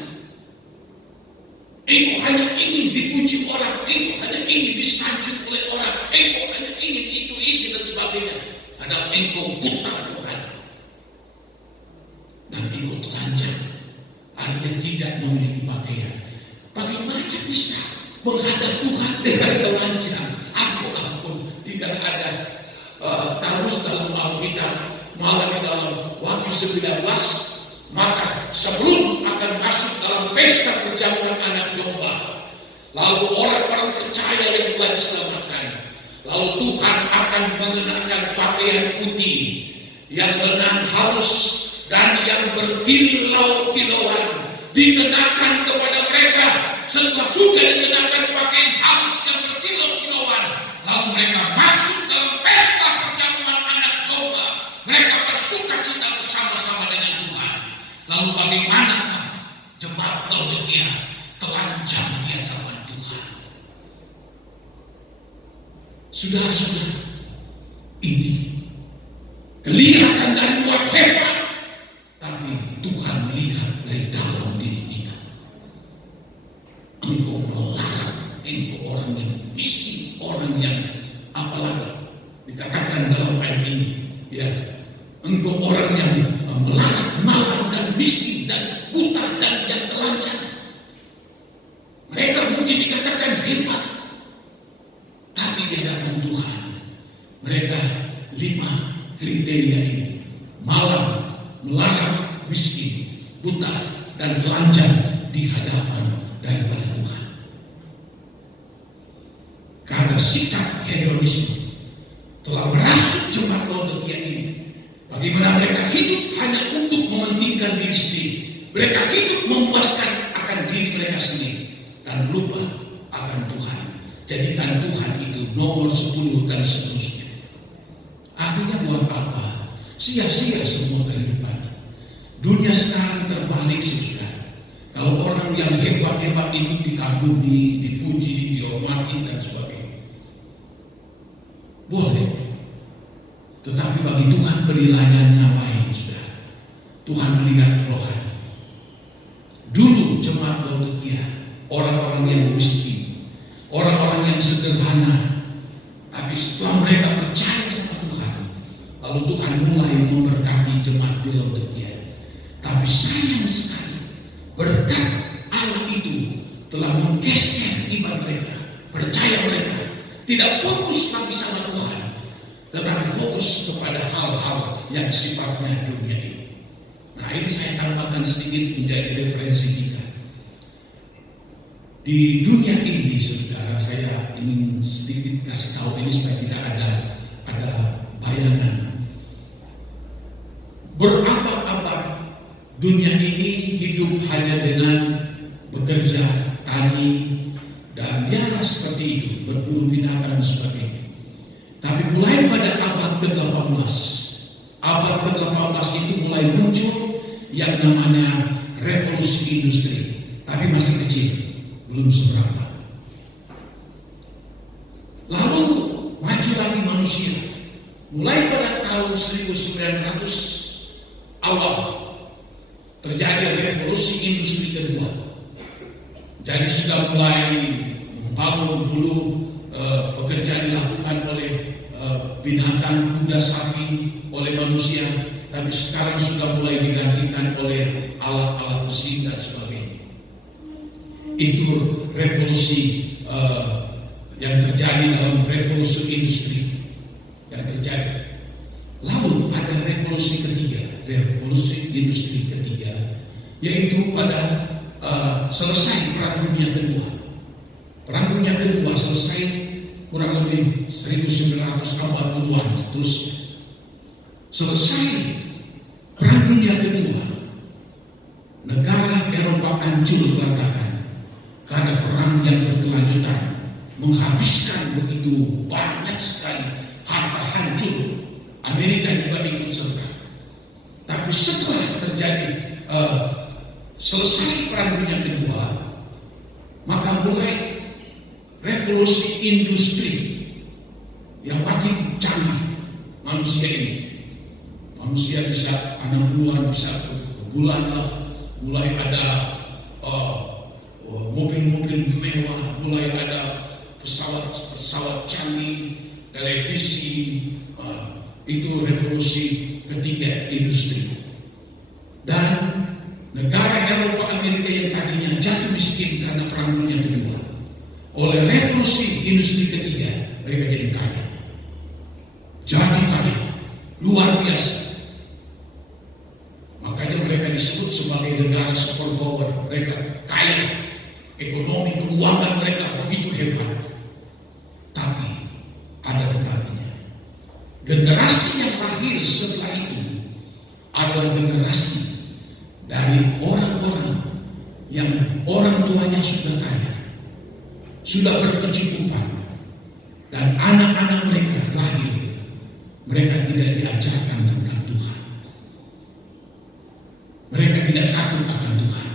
Engkau hanya ingin dipuji orang, engkau hanya ingin disanjung oleh orang, engkau hanya ingin itu, ini, dan sebagainya. Padahal engkau buta Tuhan. Dan engkau terancam, artinya tidak memiliki pakaian. Bagaimana bisa menghadap Tuhan dengan telanjang? Ampun, tidak ada taruh dalam Alkitab, malah dalam Wahyu 19. Maka sebelum akan masuk dalam pesta perjamuan anak domba, lalu orang-orang percaya yang telah diselamatkan, lalu Tuhan akan mengenakan pakaian putih yang lengan halus dan yang berkilau-kilauan, dikenakan kepada mereka. Setelah sudah dikenakan pakaian halus yang berkilau-kilauan, lalu mereka masuk dalam pesta perjamuan anak domba. Mereka bersuka-cita bersama-sama dengan Tuhan. Lalu bagaimanakah jemaat Laodikia telanjang di hadapan Tuhan? Saudara-saudara, ini kelihatan dari luar hebat, tapi Tuhan melihat dari dalam diri kita. Engkau melarat, engkau orang yang miskin, orang yang apalagi dikatakan dalam ayat ini, ya, engkau orang yang melarat, malam, dan miskin, dan buta, dan yang telanjang. Mereka mungkin dikatakan hebat, tapi di hadapan Tuhan mereka 5 kriteria ini: malam, melarat, miskin, buta, dan telanjang di hadapan daripada Tuhan. Karena sikap hedonisme telah merasuk jemaat Laodikia ini. Bagaimana mereka hidup hanya untuk mementingkan diri sendiri. Mereka hidup memuaskan akan diri mereka sendiri dan lupa akan Tuhan. Jadikan Tuhan itu nomor 10 dan seterusnya. Akhirnya buat apa? Sia-sia semua kehidupan. Dunia sekarang terbalik, saudara. Kalau orang yang hebat-hebat itu dikagumi, dipuji, dihormati, dan sebagainya, boleh. Tetapi bagi Tuhan penilaiannya lain, saudara. Tuhan melihat rohani. Dulu jemaat Laodikia, orang-orang yang miskin, orang-orang yang sederhana. Tapi setelah mereka percaya sama Tuhan, lalu Tuhan mulai memberkati jemaat di Laodikia. Tapi sayang sekali, berkat Allah itu telah menggeser iman mereka, percaya mereka, tidak fokus lagi sama Tuhan, tetapi fokus kepada hal-hal yang sifatnya dunia ini. Nah, ini saya tambahkan sedikit menjadi referensi kita. Di dunia ini, saudara, saya ingin sedikit kasih tahu ini supaya kita ada bayangan. Berabad-abad dunia ini hidup hanya dengan bekerja, tani, dan ya seperti itu, berburu binatang seperti itu. Tapi mulai pada abad ke-18, abad ke-18 itu mulai muncul yang namanya revolusi industri, tapi masih kecil, belum seberapa. Lalu maju lagi manusia, mulai pada tahun 1900 awal terjadi revolusi industri kedua. Jadi sudah mulai membangun dulu pekerjaan dilakukan oleh binatang, kuda, sapi, oleh manusia, tapi sekarang sudah mulai digantikan oleh alat-alat mesin dan sebagainya. Itu revolusi yang terjadi dalam revolusi industri yang terjadi. Lalu ada revolusi ketiga, revolusi industri ketiga, yaitu pada selesai Perang Dunia Kedua. Perang Dunia Kedua selesai kurang lebih 1940-an, terus selesai Perang Dunia Kedua, negara Eropa hancur berantakan karena perang yang berkelanjutan, menghabiskan begitu banyak sekali harta, hancur. Amerika juga ikut serta. Tapi setelah terjadi selesai Perang Dunia Kedua, maka mulai revolusi industri yang makin canggih manusia ini. Manusia bisa 60-an, bisa bulan lah, mulai ada mobil-mobil mewah, mulai ada pesawat canggih, televisi. Itu revolusi ketiga industri. Dan negara Eropa, Amerika yang tadinya jatuh miskin karena Perang Dunia Kedua, oleh revolusi industri ketiga mereka jadi kaya. Jadi kaya, luar biasa. Makanya mereka disebut sebagai negara superpower. Mereka kaya, ekonomi keuangan mereka begitu hebat. Tapi ada tetapinya. Generasi yang lahir setelah itu adalah generasi dari orang-orang yang orang tuanya sudah kaya, sudah berkecukupan, dan anak-anak mereka lahir, mereka tidak diajarkan tentang Tuhan. Mereka tidak takut akan Tuhan.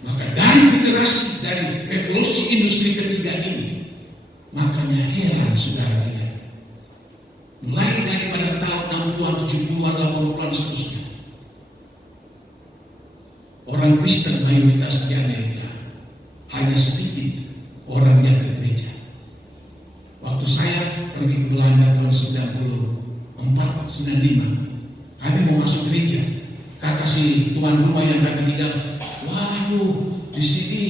Maka dari generasi, dari revolusi industri ketiga ini, makanya heran saudara lihat, mulai daripada tahun 60-an, 70-an, 80-an seterusnya, orang Kristen mayoritas di Amerika, hanya sedikit orang yang ke gereja. Waktu saya pergi ke Belanda tahun 94, 95, kami mau masuk gereja. Kata si tuan rumah yang kami tinggal, waduh, di sini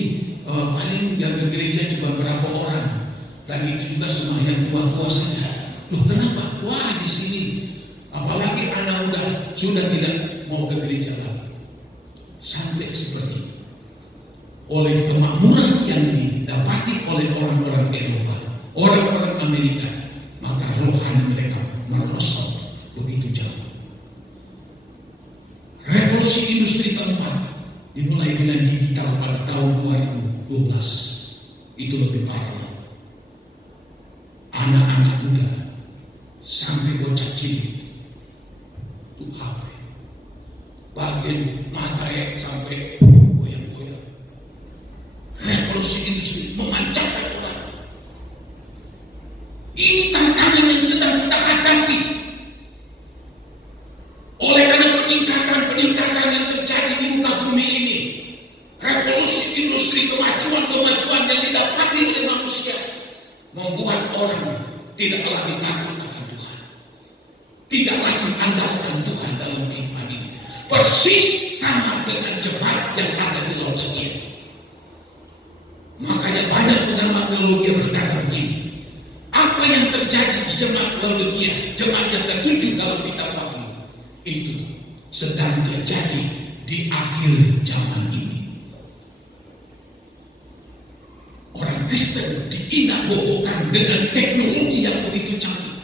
paling yang ke gereja cuma berapa orang, dan itu juga semua yang tua-tua saja. Loh kenapa? Wah di sini, apalagi anak muda sudah tidak mau ke gereja lagi. Sampai seperti itu. Oleh kemakmuran yang didapati oleh orang-orang Eropa, orang-orang Amerika, maka rohani mereka merosot begitu jauh. Revolusi industri keempat dimulai dengan digital pada tahun 2012. Itu lebih parah. Anak-anak muda sampai bocah cilik itu HP, bagian mata sampai goyang-goyang. Revolusi industri memancarkan orang. Ini tantangan yang sedang kita hadapi. Oleh karena peningkatan yang terjadi di muka bumi ini, revolusi industri, kemajuan yang didapati oleh manusia, membuat orang tidak lagi takut akan Tuhan, tidak lagi andalkan Tuhan dalam kehidupan ini. Persis sama dengan jemaat yang ada di Laodikia. Makanya banyak pengamat teologi berkata begini, apa yang terjadi di jemaat Laodikia, jemaat yang ketujuh dalam kitab Wahyu, itu sedang terjadi di akhir zaman ini. Orang Kristen diinak-bobokkan dengan teknologi yang begitu canggih,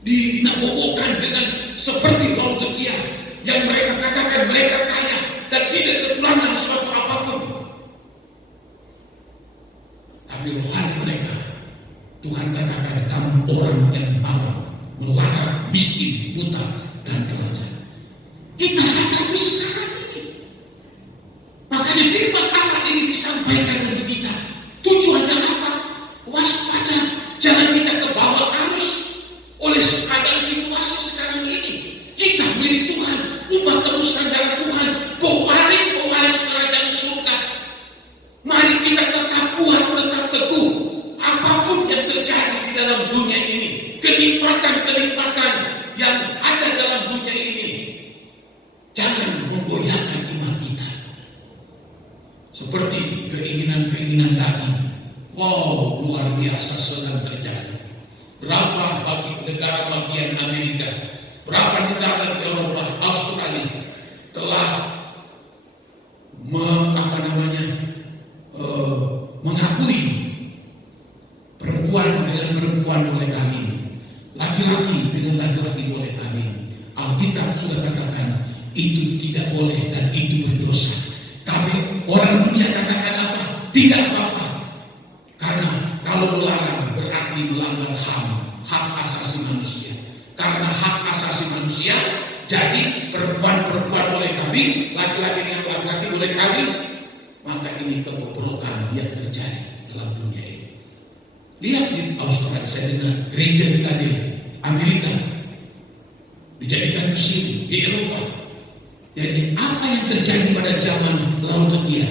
diinak-bobokkan dengan seperti Laodikia yang mereka mereka kaya dan tidak kekurangan suatu apapun. Tapi rohani mereka, Tuhan katakan kamu orang yang malang, melarat, miskin, buta, dan telanjang. Kita hadapi sekarang ini. Makanya firman Allah ini disampaikan untuk kita. Tujuannya apa? Waspada, jangan kita kebawa arus oleh keadaan situasi sekarang ini. Kita milik Tuhan, umat tebusan darah Tuhan, pewaris kerajaan surga. Mari kita tetap kuat, tetap teguh. Apapun yang terjadi di dalam dunia ini, kenikmatan-kenikmatan yang ada dalam dunia ini, jangan memgoyahkan iman kita. Seperti keinginan-keinginan daging. Wow, luar biasa sedang terjadi. Berapa bagi negara bagian Amerika, berapa negara di Eropa, Australia telah mengakui perempuan dengan perempuan boleh kawin, laki-laki dengan laki-laki boleh kawin. Alkitab sudah katakan itu tidak boleh dan itu berdosa. Tapi orang dunia katakan apa? Tidak apa-apa. Karena kalau melarang berarti melanggar HAM, hak asasi manusia. Karena hak asasi manusia, jadi perempuan-perempuan boleh kawin, laki-laki dengan laki-laki boleh kawin. Maka ini kebobrokan yang terjadi dalam dunia ini. Lihat di Australia, saya dengar gereja di Amerika dijadikan musim di Eropa. Jadi apa yang terjadi pada zaman Laodikia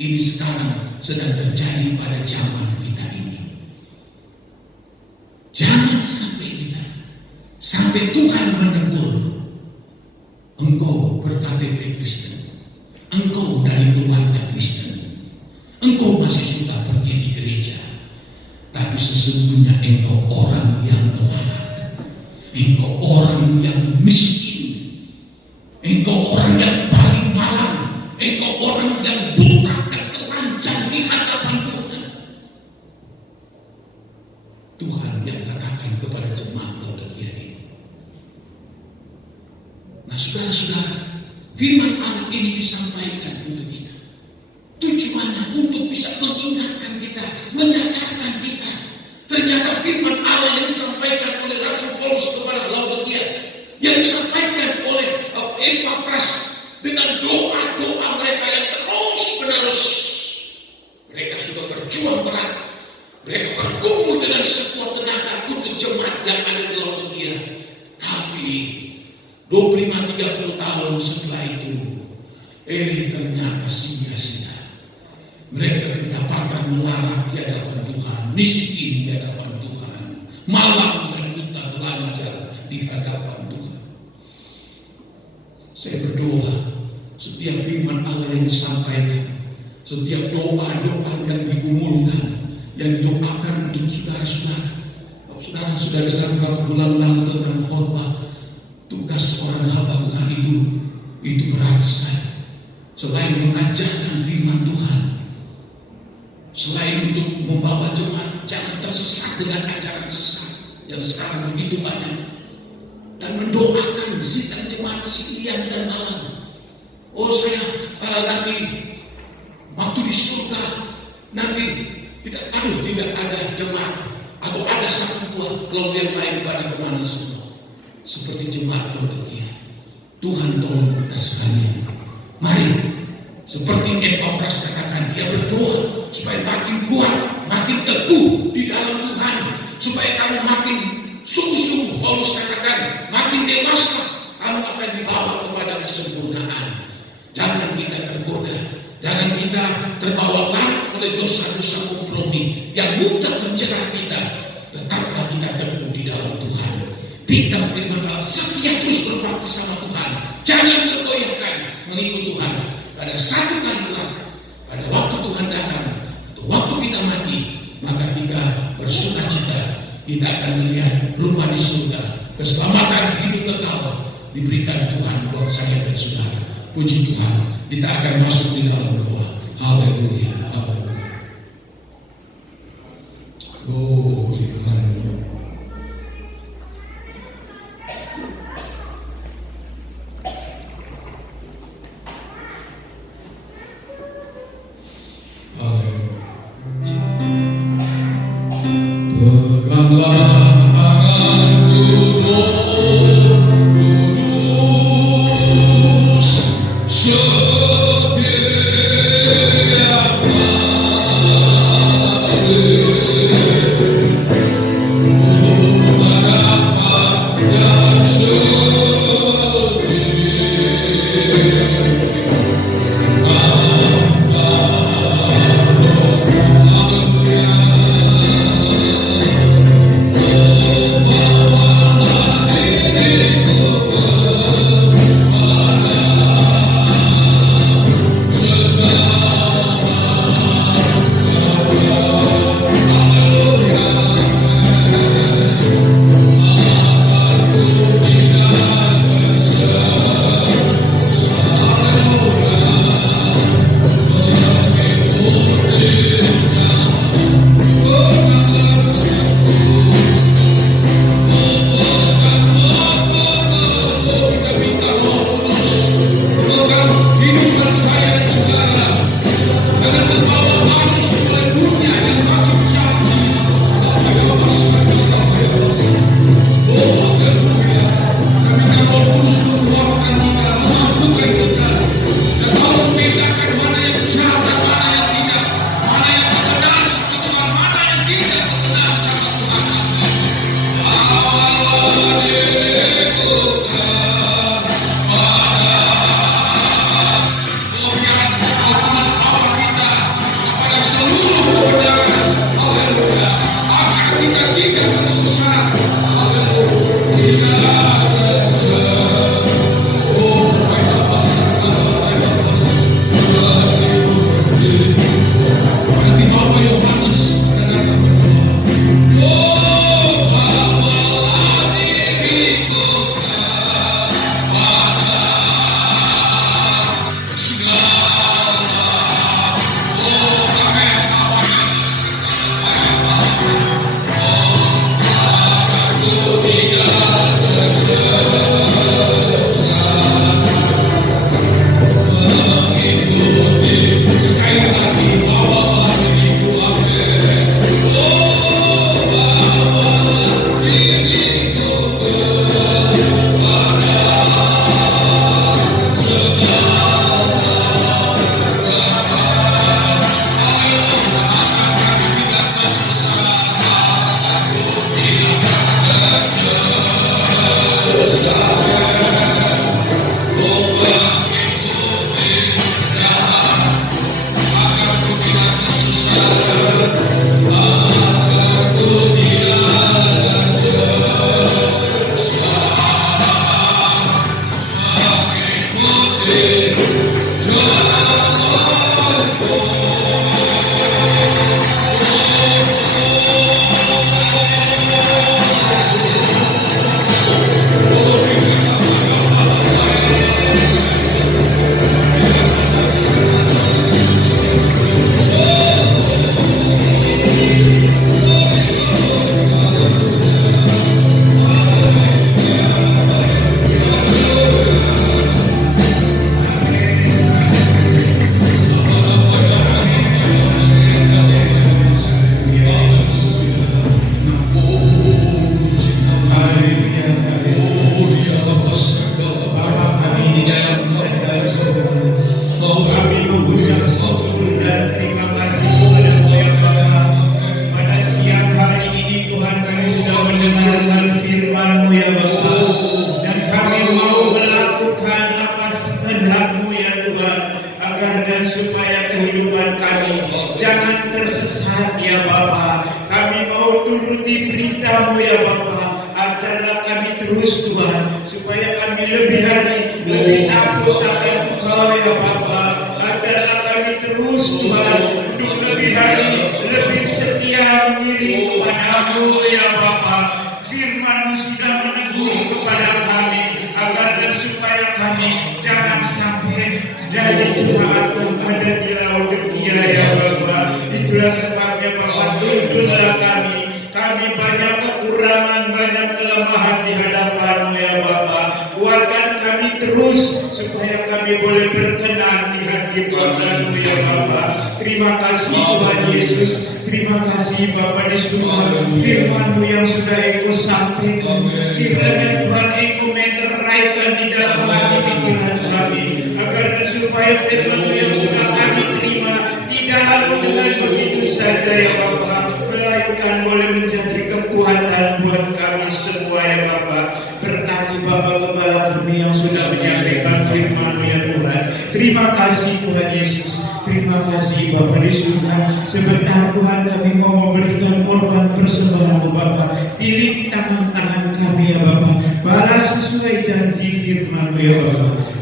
ini sekarang sedang terjadi pada zaman kita ini. Jangan sampai Tuhan menegur engkau berKTP Kristen, engkau dari keluarga Kristen, engkau masih suka pergi di gereja, tapi sesungguhnya engkau orang yang melarat, engkau orang yang miskin, engkau orang yang paling malang, engkau orang yang buta dan telanjang di hadapan Tuhan. Tuhan yang katakan kepada jemaat Laodikia ini. Nah, saudara-saudara, firman Allah ini disampaikan untuk kita. Tujuannya untuk bisa mengingatkan kita, menyadarkan kita. Ternyata firman Allah yang disampaikan oleh Rasul Paulus kepada Laodikia, yang disampaikan oleh Epafras dengan doa-doa mereka yang terus-menerus. Mereka sudah berjuang berat. Mereka berkumpul dengan sekuat tenaga untuk jemaat yang ada di Laodikia. Tapi 25-30 tahun setelah itu, ternyata sia-sia. Mereka kedapatan melarat di hadapan Tuhan, miskin di hadapan Tuhan, malang dan buta telanjang di hadapan Tuhan. Saya berdoa, setiap firman Allah yang disampaikan, setiap doa-doa yang digumulkan, yang didoakan untuk saudara-saudara. Kalau saudara sudah dengar beberapa bulan lalu tentang khotbah, tugas seorang hamba Tuhan itu berat sekali. Selain mengajarkan firman Tuhan, selain untuk membawa jemaat jangan tersesat dengan ajaran sesat yang sekarang begitu banyak, dan mendoakan sidang jemaat siang dan malam. Oh, saya nanti waktu di surga nanti tidak ada jemaat atau ada satu buah lalu yang lain pada kemana semua. Seperti jemaat Laodikia, Tuhan tolong kita sekalian. Mari, seperti Epafras katakan, dia berdoa supaya makin kuat, makin teguh di dalam Tuhan, supaya kamu makin sungguh-sungguh. Paulus katakan, makin dewasa, kamu akan dibawa kepada kesempurnaan. Jangan kita tergoda, jangan kita terbawa larut oleh dosa-dosa kompromi yang mudah menjerat kita. Tetaplah kita teguh di dalam Tuhan. Pegang firman Allah, setia terus berbakti sama Tuhan. Jangan tergoyahkan mengikut Tuhan. Pada satu kali kelak, pada waktu Tuhan datang, atau waktu kita mati, maka kita bersukacita. Kita akan melihat rumah di surga, keselamatan hidup kekal diberikan Tuhan buat saya dan saudara. Puji Tuhan, kita akan masuk di dalam doa. Haleluya, haleluya. Oh, haleluya.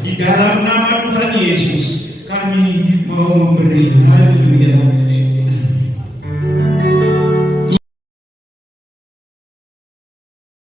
Di dalam nama Tuhan Yesus kami mau memberi haleluya.